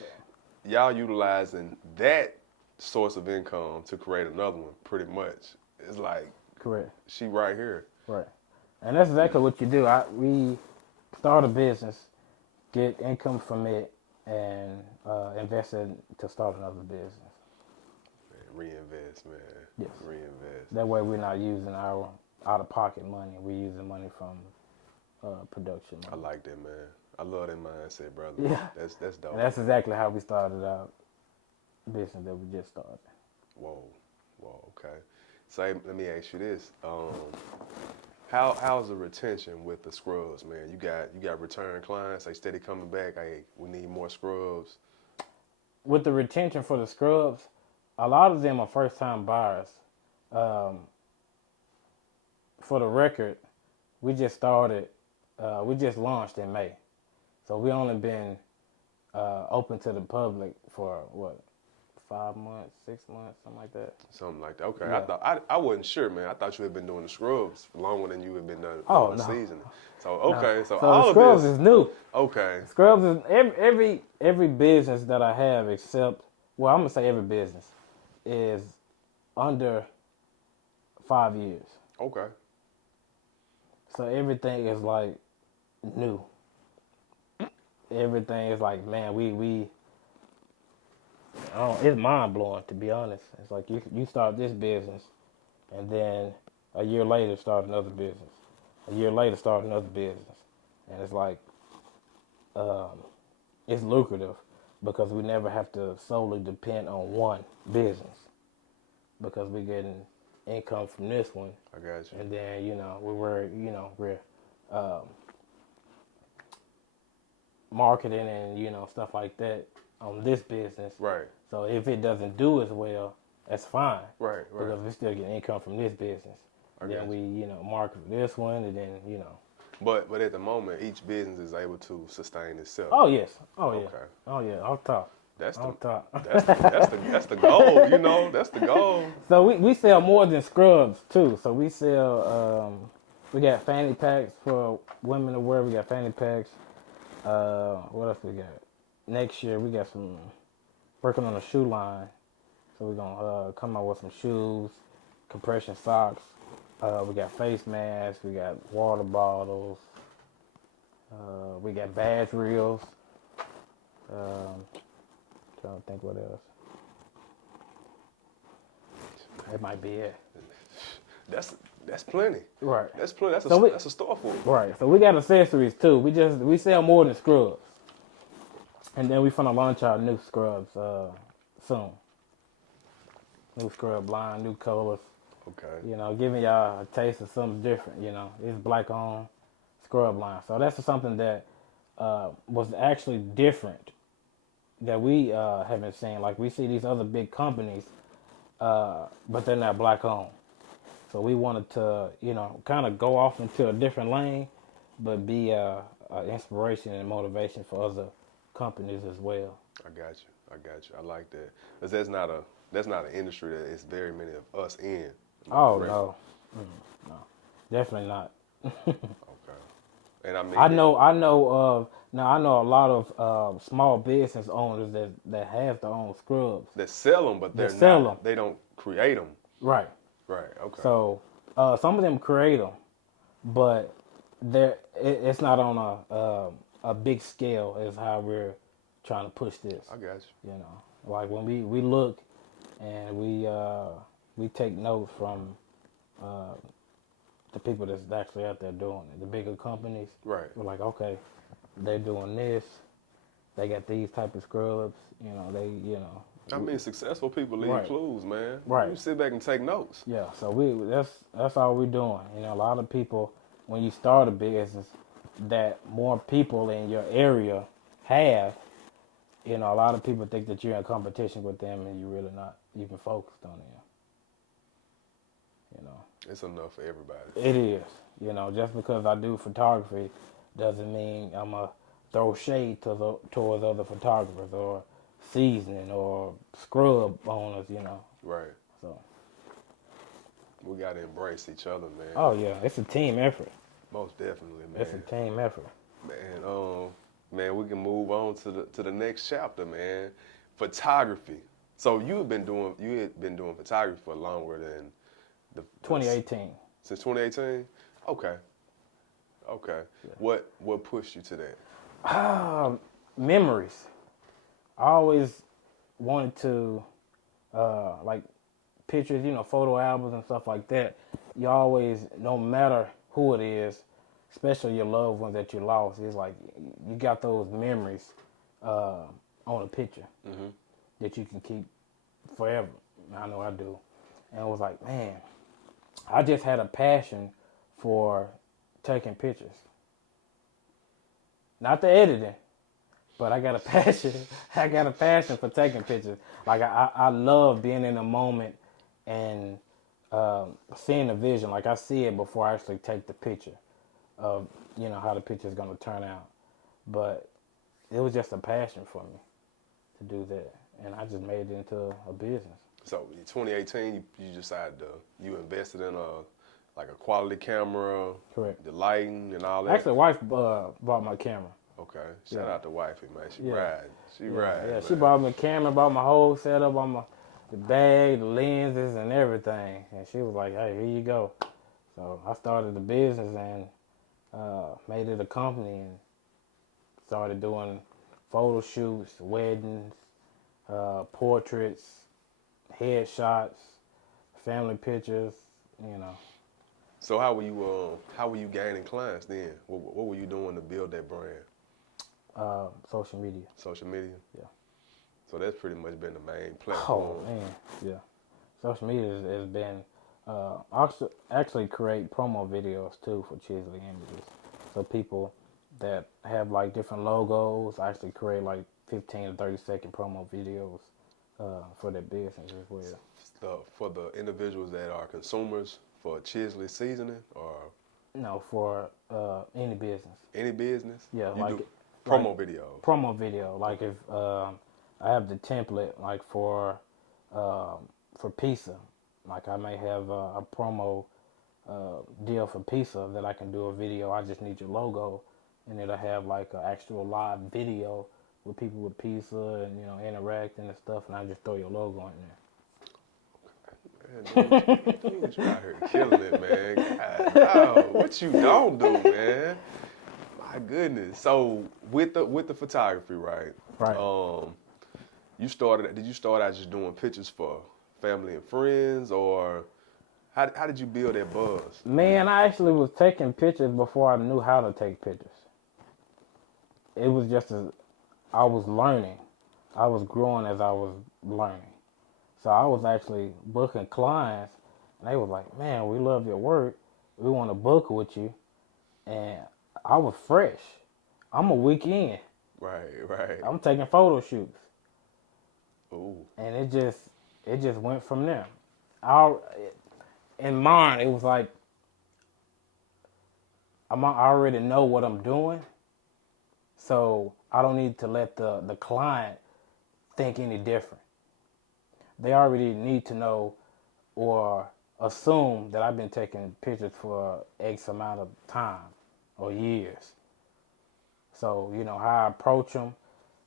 y'all utilizing that source of income to create another one, pretty much. It's like, Correct. she right here. Right. And that's exactly what you do. We start a business, get income from it, and invest it to start another business. Man, reinvest, man. Yes. Reinvest. That way we're not using our out-of-pocket money. We're using money from production I money. like that, man. I love that mindset, brother. Yeah. That's dope. And that's exactly how we started our business that we just started. Whoa, okay. So let me ask you this: how's the retention with the scrubs, man? You got return clients. They steady coming back. Hey, we need more scrubs. With the retention for the scrubs, a lot of them are first-time buyers. For the record, we just started. We just launched in May, so we only been open to the public for what, 5 months, 6 months, something like that. Something like that. Okay, Yeah. I wasn't sure, man. I thought you had been doing the scrubs longer than you had been doing Oh, the no. seasoning. So okay, No. so So all the of scrubs this. is new. Okay. Scrubs is every business that I have except well, I'm gonna say every business is under 5 years. Okay. So everything is like new. Everything is like, man, we it's mind blowing, to be honest. It's like you start this business, and then a year later start another business. A year later start another business, and it's like it's lucrative because we never have to solely depend on one business because we're getting income from this one. I got you. And then we're marketing and stuff like that on this business. Right. So if it doesn't do as well, that's fine. Right. Because we still get income from this business. I Then got we market for this one, and then But at the moment, each business is able to sustain itself. Oh yes. Oh yeah. Okay. Oh yeah. Off top. That's the Off top. that's the goal. That's the goal. So we sell more than scrubs too. So we sell we got fanny packs for women to wear. We got fanny packs. What else we got? Next year we got some working on a shoe line. So we're gonna come out with some shoes, compression socks. We got face masks. We got water bottles. We got badge reels. Trying to think what else. That might be it. That's plenty. Right. That's plenty. That's a store for it. Right. So we got accessories too. We sell more than scrubs. And then we finna launch our new scrubs soon. New scrub line, new colors. Okay. Giving y'all a taste of something different. It's black on scrub line. So that's something that was actually different that we haven't seen. Like we see these other big companies, but they're not black owned. So we wanted to, kind of go off into a different lane, but be a inspiration and motivation for other companies as well. I got you. I like that. Because that's not an industry that is very many of us in. Oh no, no, definitely not. Okay. And I mean, I know a lot of small business owners that have their own scrubs. that sell them, but they don't create them. Right. Right. Okay. So some of them create them, but it's not on a big scale as how we're trying to push this. I got you. Like when we look and we take notes from the people that's actually out there doing it, the bigger companies. Right. We're like, okay, they're doing this. They got these type of scrubs. I mean, successful people leave Right. clues, man. Right. You sit back and take notes. Yeah. So that's all we're doing. A lot of people, when you start a business that more people in your area have, a lot of people think that you're in competition with them and you're really not even focused on them. It's enough for everybody. It is. Just because I do photography doesn't mean I'm going to throw shade towards other photographers or seasoning or scrub owners, Right. So. We got to embrace each other, man. Oh, yeah. It's a team effort. Most definitely, man. It's a team effort. Man, we can move on to the next chapter, man. Photography. So you had been doing photography for longer than 2018. Since 2018? Okay. Yeah. What pushed you to that? Memories. I always wanted to, like pictures, photo albums and stuff like that. You always, no matter who it is, especially your loved ones that you lost, it's like you got those memories on a picture that you can keep forever. I know I do. And I was like, man, I just had a passion for taking pictures. Not the editing, but I got a passion. I got a passion for taking pictures. Like I love being in a moment and seeing the vision. Like I see it before I actually take the picture of how the picture is going to turn out. But it was just a passion for me to do that, and I just made it into a business. So in 2018, you decided you invested in a quality camera, Correct. the lighting and all that. Actually, wife bought my camera. Okay. Shout out to wifey, man. She Yeah. ride. She ride. Yeah, Man. she brought me a camera, brought my whole setup, the bag, the lenses, and everything. And she was like, "Hey, here you go." So I started the business and made it a company and started doing photo shoots, weddings, portraits, headshots, family pictures. You know, So how were you gaining clients then? What were you doing to build that brand? social media. Social media? Yeah. So that's pretty much been the main Oh platform. man, yeah. Social media has been actually create promo videos too for Chisley Images. So people that have like different logos actually create like 15 to 30-second promo videos for their business as well. For the individuals that are consumers for Chisley seasoning or No, for any business. any business, Yeah, you like do promo videos. promo video. Like if I have the template like for pizza. Like I may have a promo deal for pizza that I can do a video. I just need your logo, and it'll have like an actual live video with people with pizza and interacting and stuff. And I just throw your logo in there. Man, dude, you out here killing it, man. God, no, what you don't do, man? My goodness. So with the photography, right? Right. Did you start out just doing pictures for family and friends, or how did you build that buzz? Man, I actually was taking pictures before I knew how to take pictures. It was just as I was learning. I was growing as I was learning. So I was actually booking clients, and they was like, "Man, we love your work. We want to book with you." And I was fresh. I'm a week in. Right. I'm taking photo shoots, Ooh. and it just went from there. In mine, it was like I already know what I'm doing, so I don't need to let the client think any different. They already need to know or assume that I've been taking pictures for X amount of time or years. So, how I approach them,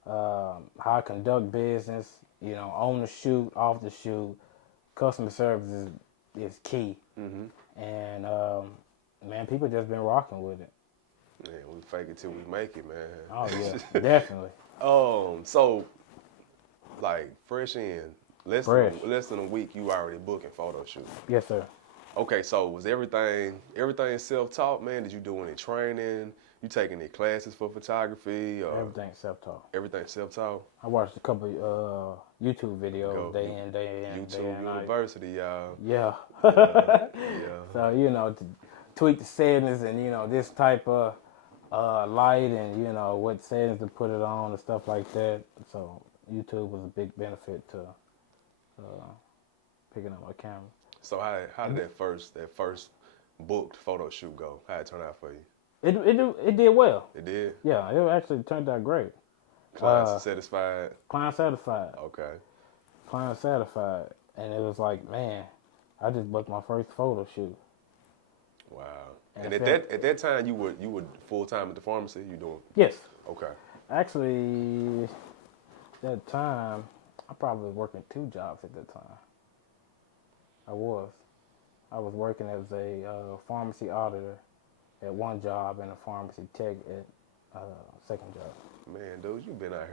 how I conduct business, on the shoot, off the shoot, customer service is key. Mm-hmm. And, man, people just been rocking with it. Man, we fake it till we make it, man. Oh, yeah, definitely. So, like, fresh in, less than a week, you already booking photo shoots. Yes, sir. Okay, so was everything self-taught, man? Did you do any training? You taking any classes for photography? Or Everything self-taught. everything self-taught? I watched a couple YouTube videos day in, day YouTube night. University, y'all. Yeah. Yeah. So, to tweak the settings and, this type of light and, what settings to put it on and stuff like that. So, YouTube was a big benefit to picking up my camera. So how did that first booked photo shoot go? How it turn out for you? It did well. It did? Yeah, it actually turned out great. Clients satisfied? Client satisfied. Okay. Client satisfied. And it was like, man, I just booked my first photo shoot. Wow. And at that time you were full time at the pharmacy? You doing? Yes. Okay. Actually, that time I probably was working 2 jobs at that time. I was working as a pharmacy auditor at one job and a pharmacy tech at second job. Man, dude, you've been out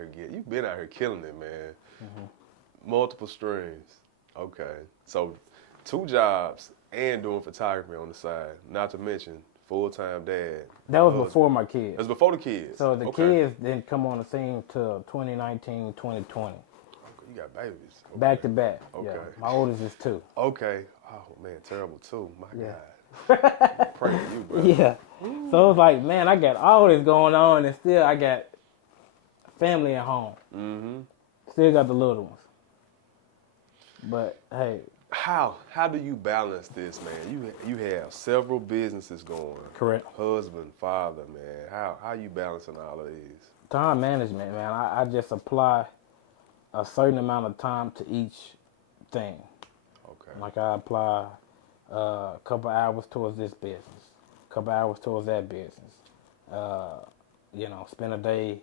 here killing it, man. Mm-hmm. Multiple streams. Okay. So 2 jobs and doing photography on the side. Not to mention full-time dad. That was before my kids. That was before the kids. So the kids didn't come on the scene till 2019, 2020. You got babies. Okay. Back to back. Okay. Yeah. My oldest is 2. Okay. Oh man, terrible too. My Yeah. God. Pray for you, bro. Yeah. So it was like, man, I got all this going on and still I got family at home. Mm-hmm. Still got the little ones. But hey. How do you balance this, man? You have several businesses going. Correct. Husband, father, man. How you balancing all of these? Time management, man. I just apply a certain amount of time to each thing. Okay. Like I apply a couple hours towards this business, a couple hours towards that business. spend a day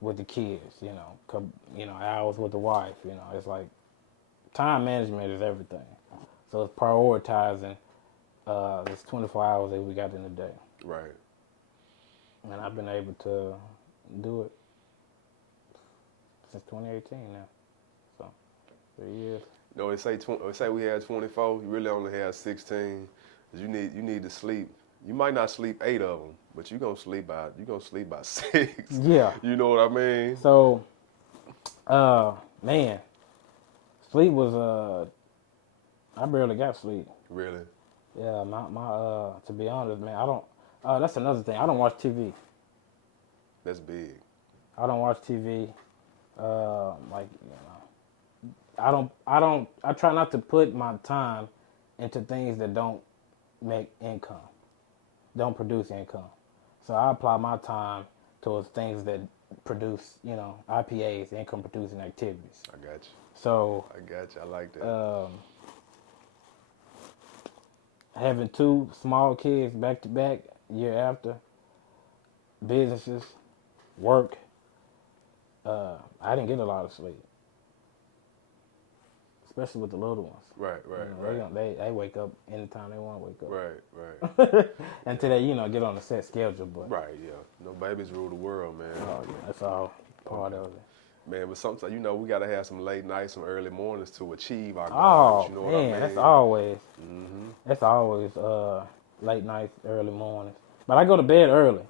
with the kids, hours with the wife, it's like time management is everything. So it's prioritizing this 24 hours that we got in the day. Right. And I've been able to do it since 2018 now. So 3 years. No, they say we had 24. You really only have 16. You need to sleep. You might not sleep 8 of them, but you're gonna sleep by 6. Yeah. You know what I mean? So, man, sleep was I barely got sleep. Really? Yeah, my to be honest, man, I don't. That's another thing. I don't watch TV. That's big. I don't watch TV. I try not to put my time into things that don't make income, don't produce income. So I apply my time towards things that produce, IPAs, income producing activities. I got you. So I got you. I like that. Having 2 small kids back to back, year after, businesses, work, I didn't get a lot of sleep. Especially with the little ones. Right. They wake up anytime they want to wake up. Right. Until they, get on a set schedule. But Right, yeah. No babies rule the world, man. oh, yeah, that's all part of it. Man, but sometimes, we got to have some late nights, some early mornings to achieve our Oh, goals. You know man, what I mean? that's always late nights, early mornings. But I go to bed early.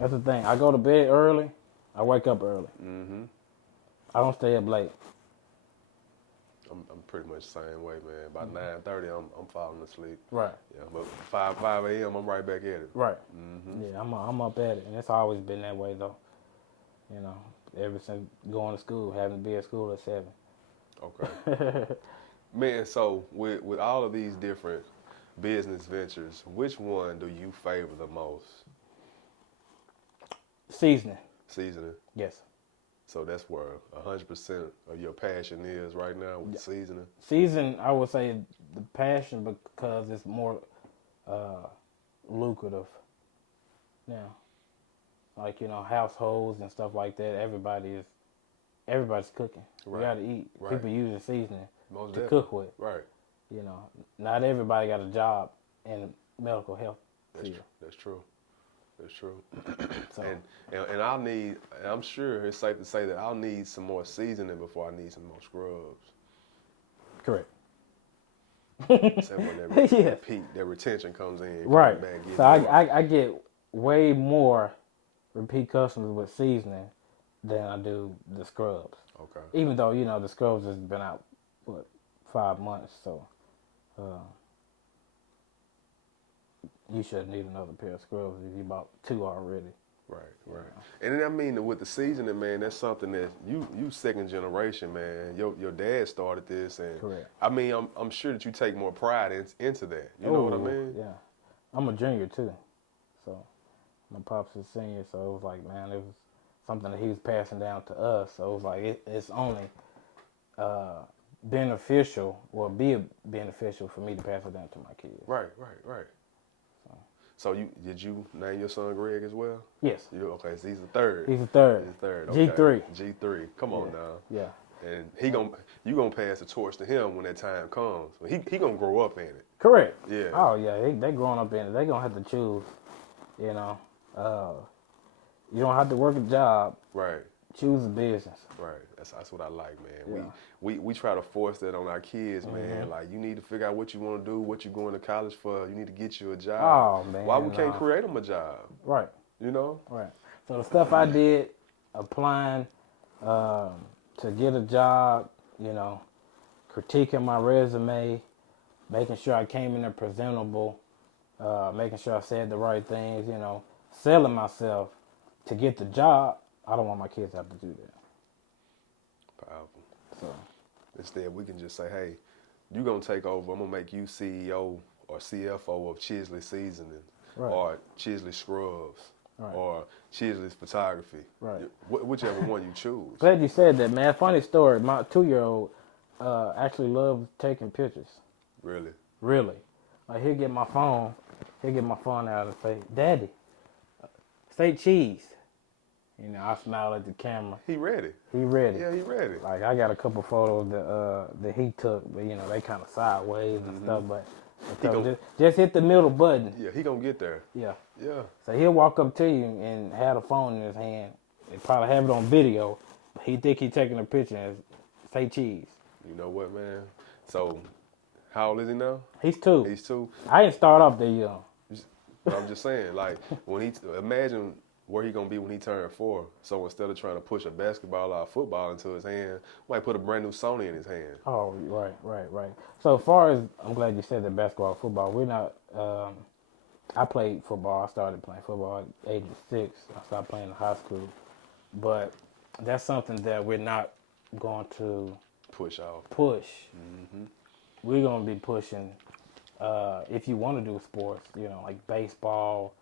That's the thing. I go to bed early. I wake up early. Mm-hmm. I don't stay up late. I'm pretty much the same way, man. By 9:30, I'm falling asleep. Right. Yeah, but 5 a.m. I'm right back at it. Right. Mm-hmm. Yeah, I'm up at it, and it's always been that way though. Ever since going to school, having to be at school at 7. Okay. Man, so with all of these different business ventures, which one do you favor the most? Seasoning. Seasoning. Yes. So that's where 100% of your passion is right now with seasoning. Season, I would say the passion because it's more lucrative now. Like, households and stuff like that, everybody's cooking. Right. You got to eat. Right. People using seasoning Most to definitely. cook with. Right. Not everybody got a job in medical health. That's true. That's true. So, And I'll need, and I'm sure it's safe to say that I'll need some more seasoning before I need some more scrubs. correct. Except when that retention comes in. Right. Back, So I get way more repeat customers with seasoning than I do the scrubs. Okay. Even though, the scrubs has been out, 5 months, so you shouldn't need another pair of scrubs if you bought 2 already. Right. And then, I mean, with the seasoning, man, that's something that you second generation, man. Your dad started this, and Correct. I mean, I'm sure that you take more pride into that. You know what I mean? Yeah. I'm a junior too, so my pops is senior, so it was like, man, it was something that he was passing down to us. So it was like it's only beneficial for me to pass it down to my kids. Right. So did you name your son Greg as well? Yes. Okay, so he's the third. He's the third. Okay. G3. G3. Come on now. Yeah. And you gonna pass the torch to him when that time comes. He gonna grow up in it. Correct. Yeah. Oh yeah, they growing up in it. They gonna have to choose. You don't have to work a job. Right. Choose a business. Right. That's what I like, man. Yeah. We try to force that on our kids, man. Like, you need to figure out what you want to do, what you're going to college for. You need to get you a job. Oh man. Why we can't create them a job? Right. Right. So the stuff I did, applying to get a job, critiquing my resume, making sure I came in there presentable, making sure I said the right things, selling myself to get the job. I don't want my kids to have to do that. Powerful. So instead, we can just say, hey, you're going to take over. I'm going to make you CEO or CFO of Chisley Seasoning, or Chisley Scrubs, or Chisley's Photography. Right. Whichever one you choose. Glad you said that, man. Funny story. My 2-year-old actually loves taking pictures. Really. Like, he'll get my phone out and say, Daddy, say cheese. You know, I smile at the camera. He ready. He ready. Yeah, he ready. Like I got a couple photos that he took, but you know they kind of sideways and stuff. But I told him, just hit the middle button. Yeah, he gonna get there. Yeah. Yeah. So he'll walk up to you and have a phone in his hand. And probably have it on video. But he think he taking a picture and say cheese. You know what, man? So, how old is he now? He's 2. He's 2. I didn't start off that young. But I'm just saying, like, when he imagine where he gonna be when he turned 4. So instead of trying to push a basketball or a football into his hand, might put a brand new Sony in his hand. Oh, right. So as far as, I'm glad you said that basketball, football, we're not, I played football. I started playing football at the age of 6. I started playing in high school. But that's something that we're not going to Push off. We're going to be pushing, if you want to do sports, you know, like baseball,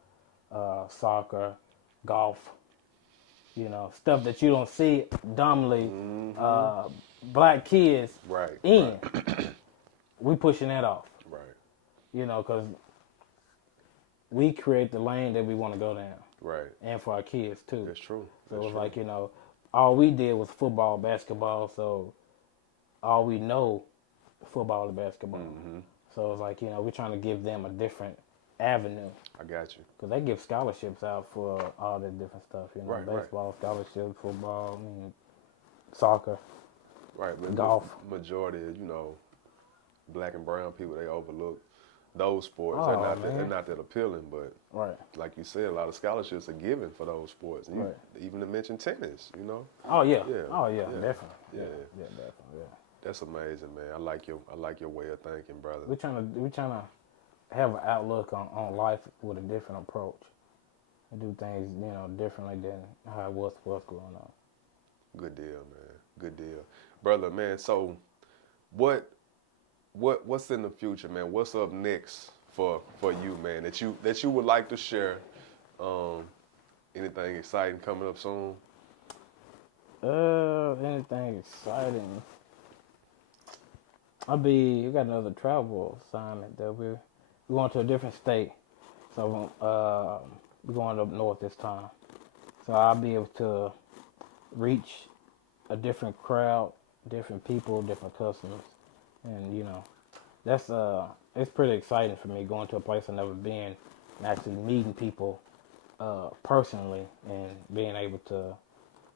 soccer, golf, you know, stuff that you don't see dominantly black kids in. Right. We pushing that off. Right. You know, because we create the lane that we want to go down. Right. And for our kids, too. That's true. So it was like, you know, all we did was football, basketball, so all we know, football and basketball. So it's like, you know, we're trying to give them a different avenue. I got you. Because they give scholarships out for all that different stuff, you know, baseball, scholarships, football, soccer, but golf. Majority of, you know, black and brown people, they overlook those sports. Oh, they're not that appealing, but like you said, a lot of scholarships are given for those sports. And even to mention tennis, you know. Oh yeah. Definitely. Yeah, definitely. Yeah. That's amazing, man. I like your way of thinking, brother. We're trying to have an outlook on life with a different approach. And do things, you know, differently than how it was growing up. Good deal, man. Good deal. Brother, man, so what's in the future, man? What's up next for you, man, that you would like to share? Anything exciting coming up soon? Anything exciting? We got another travel assignment that we're going to a different state. So we're going up north this time. So I'll be able to reach a different crowd, different people, different customers. And, you know, that's it's pretty exciting for me going to a place I've never been and actually meeting people personally and being able to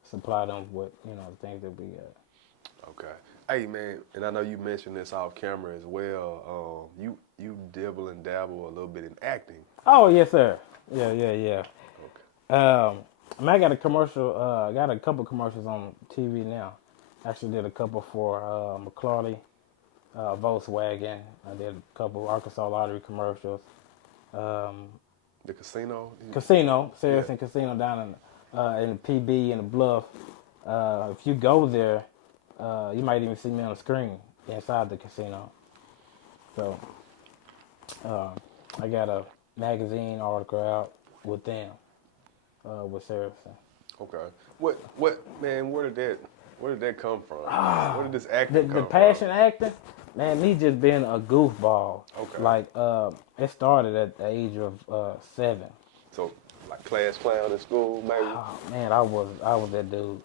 supply them with, you know, the things that we got. Okay. Hey, man, and I know you mentioned this off camera as well. You dibble and dabble a little bit in acting. Oh, yes, sir. Yeah. Okay. I got a commercial. Got a couple commercials on TV now. Actually, did a couple for McClarty, Volkswagen. I did a couple Arkansas Lottery commercials. The casino. Saracen Casino down in the PB in the Bluff. If you go there, you might even see me on the screen inside the casino. So, I got a magazine article out with them, with Saracen. Okay. What man? Where did that come from? Where did this acting come from? The passion acting, man. Me just being a goofball. Okay. Like it started at the age of 7. So like class clown in school, maybe. Oh man, I was that dude.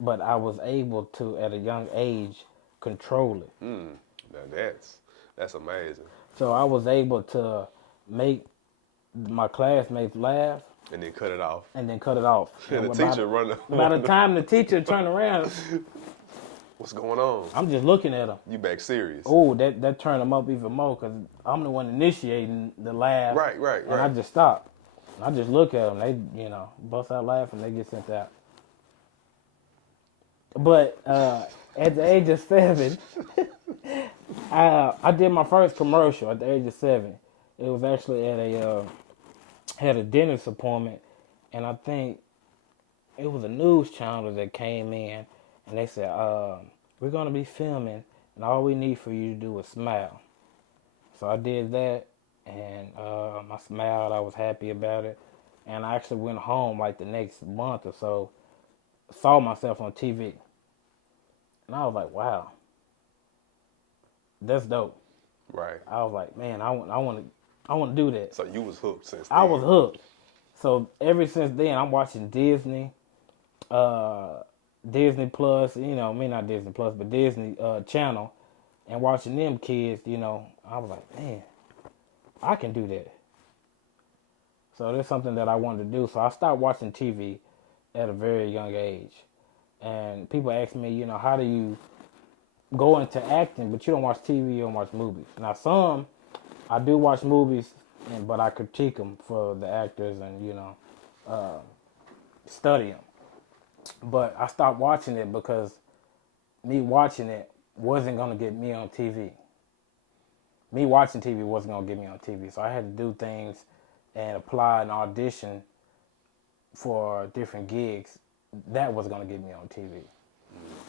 But I was able to, at a young age, control it. Now that's amazing. So I was able to make my classmates laugh. And then cut it off. And the teacher run. By the time the teacher turned around, what's going on? I'm just looking at them. You back serious? Oh, that turned them up even more because I'm the one initiating the laugh. Right. And I just stop. I just look at them. They, you know, bust out laughing. They get sent out. But at the age of 7, I did my first commercial at the age of 7. It was actually at had a dentist appointment, and I think it was a news channel that came in, and they said, we're going to be filming, and all we need for you to do is smile. So I did that, and I smiled. I was happy about it, and I actually went home like the next month or so, saw myself on TV, and I was like, wow, that's dope. Right. I was like, man, I want to do that. So you was hooked since then. I was hooked. So ever since then, I'm watching Disney, Disney Plus. You know, I mean not Disney Plus, but Disney Channel, and watching them kids. You know, I was like, man, I can do that. So that's something that I wanted to do. So I started watching TV at a very young age. And people ask me, you know, how do you go into acting, but you don't watch TV, you don't watch movies? Now, I do watch movies, but I critique them for the actors and, you know, study them. But I stopped watching it because me watching it wasn't going to get me on TV. Me watching TV wasn't going to get me on TV. So I had to do things and apply and audition for different gigs. That was going to get me on TV.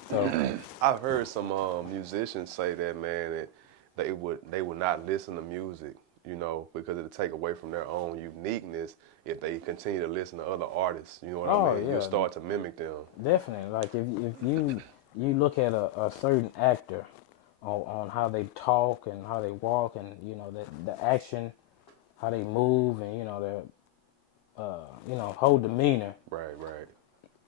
So I've heard some musicians say that, man, that they would not listen to music, you know, because it'll take away from their own uniqueness if they continue to listen to other artists. You know what I mean? yeah. You start to mimic them. Definitely. Like if you look at a certain actor on how they talk and how they walk and, you know, the action, how they move and, you know, their whole demeanor. Right.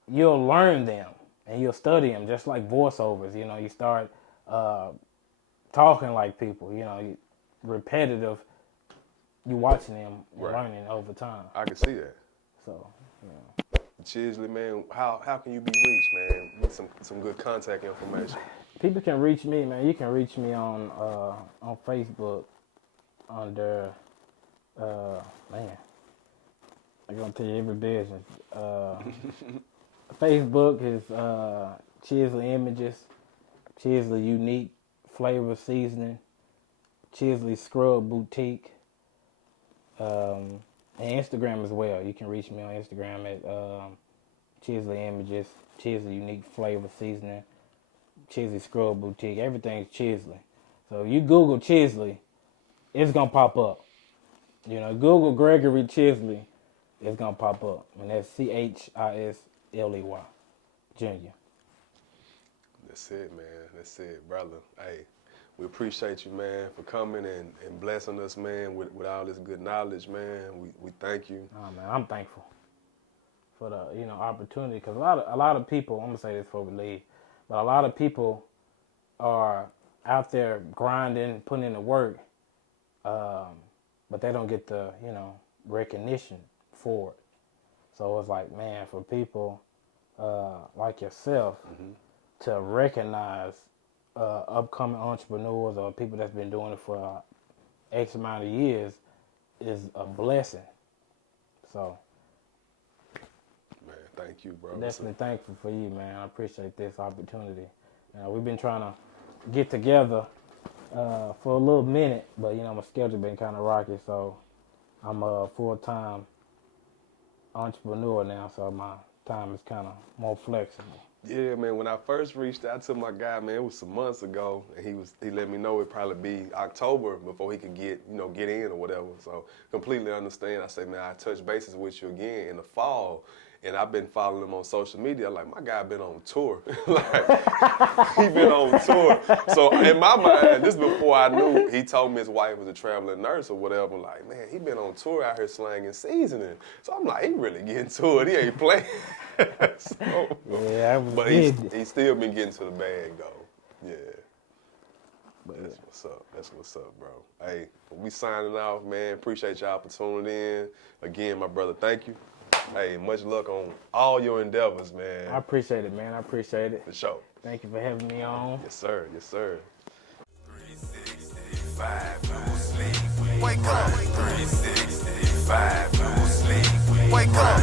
You'll learn them and you'll study them just like voiceovers. You know, you start talking like people, you know, repetitive. You watching them and learning over time. I can see that. So, you know. Chisley, man, how can you be reached, man? With some good contact information. People can reach me, man. You can reach me on Facebook under man. I'm gonna tell you every business. Facebook is Chisley Images, Chisley Unique Flavor Seasoning, Chisley Scrub Boutique, and Instagram as well. You can reach me on Instagram at Chisley Images, Chisley Unique Flavor Seasoning, Chisley Scrub Boutique. Everything's Chisley. So if you Google Chisley, it's gonna pop up. You know, Google Gregory Chisley, it's gonna pop up, and that's Chisley Jr. That's it, man. That's it, brother. Hey, we appreciate you, man, for coming and blessing us, man, with all this good knowledge, man. We thank you. Oh man, I'm thankful for the opportunity, because a lot of people. I'm gonna say this before we leave, but a lot of people are out there grinding, putting in the work, but they don't get the recognition for it. So it's like, man, for people like yourself to recognize upcoming entrepreneurs or people that's been doing it for X amount of years is a blessing. So, man, thank you, bro. Definitely thankful for you, man. I appreciate this opportunity. We've been trying to get together for a little minute, but my schedule been kind of rocky, so I'm a full-time entrepreneur now, so my time is kind of more flexible. Yeah, man, when I first reached out to my guy, man, it was some months ago, and he let me know it'd probably be October before he could get in or whatever. So completely understand. I said, man, I touch bases with you again in the fall. And I've been following him on social media. Like, my guy been on tour. Like, he been on tour. So in my mind, this is before I knew, he told me his wife was a traveling nurse or whatever. Like, man, he been on tour out here slanging seasoning. So I'm like, he really getting to it. He ain't playing. So, yeah, but he's still been getting to the bag, though. Yeah. That's what's up. That's what's up, bro. Hey, we signing off, man. Appreciate y'all for tuning in. Again, my brother, thank you. Hey, much luck on all your endeavors, man. I appreciate it, man. I appreciate it. For sure. Thank you for having me on. Yes, sir. Yes, sir. 365, no sleep. Wake up. 365, no sleep. Wake up.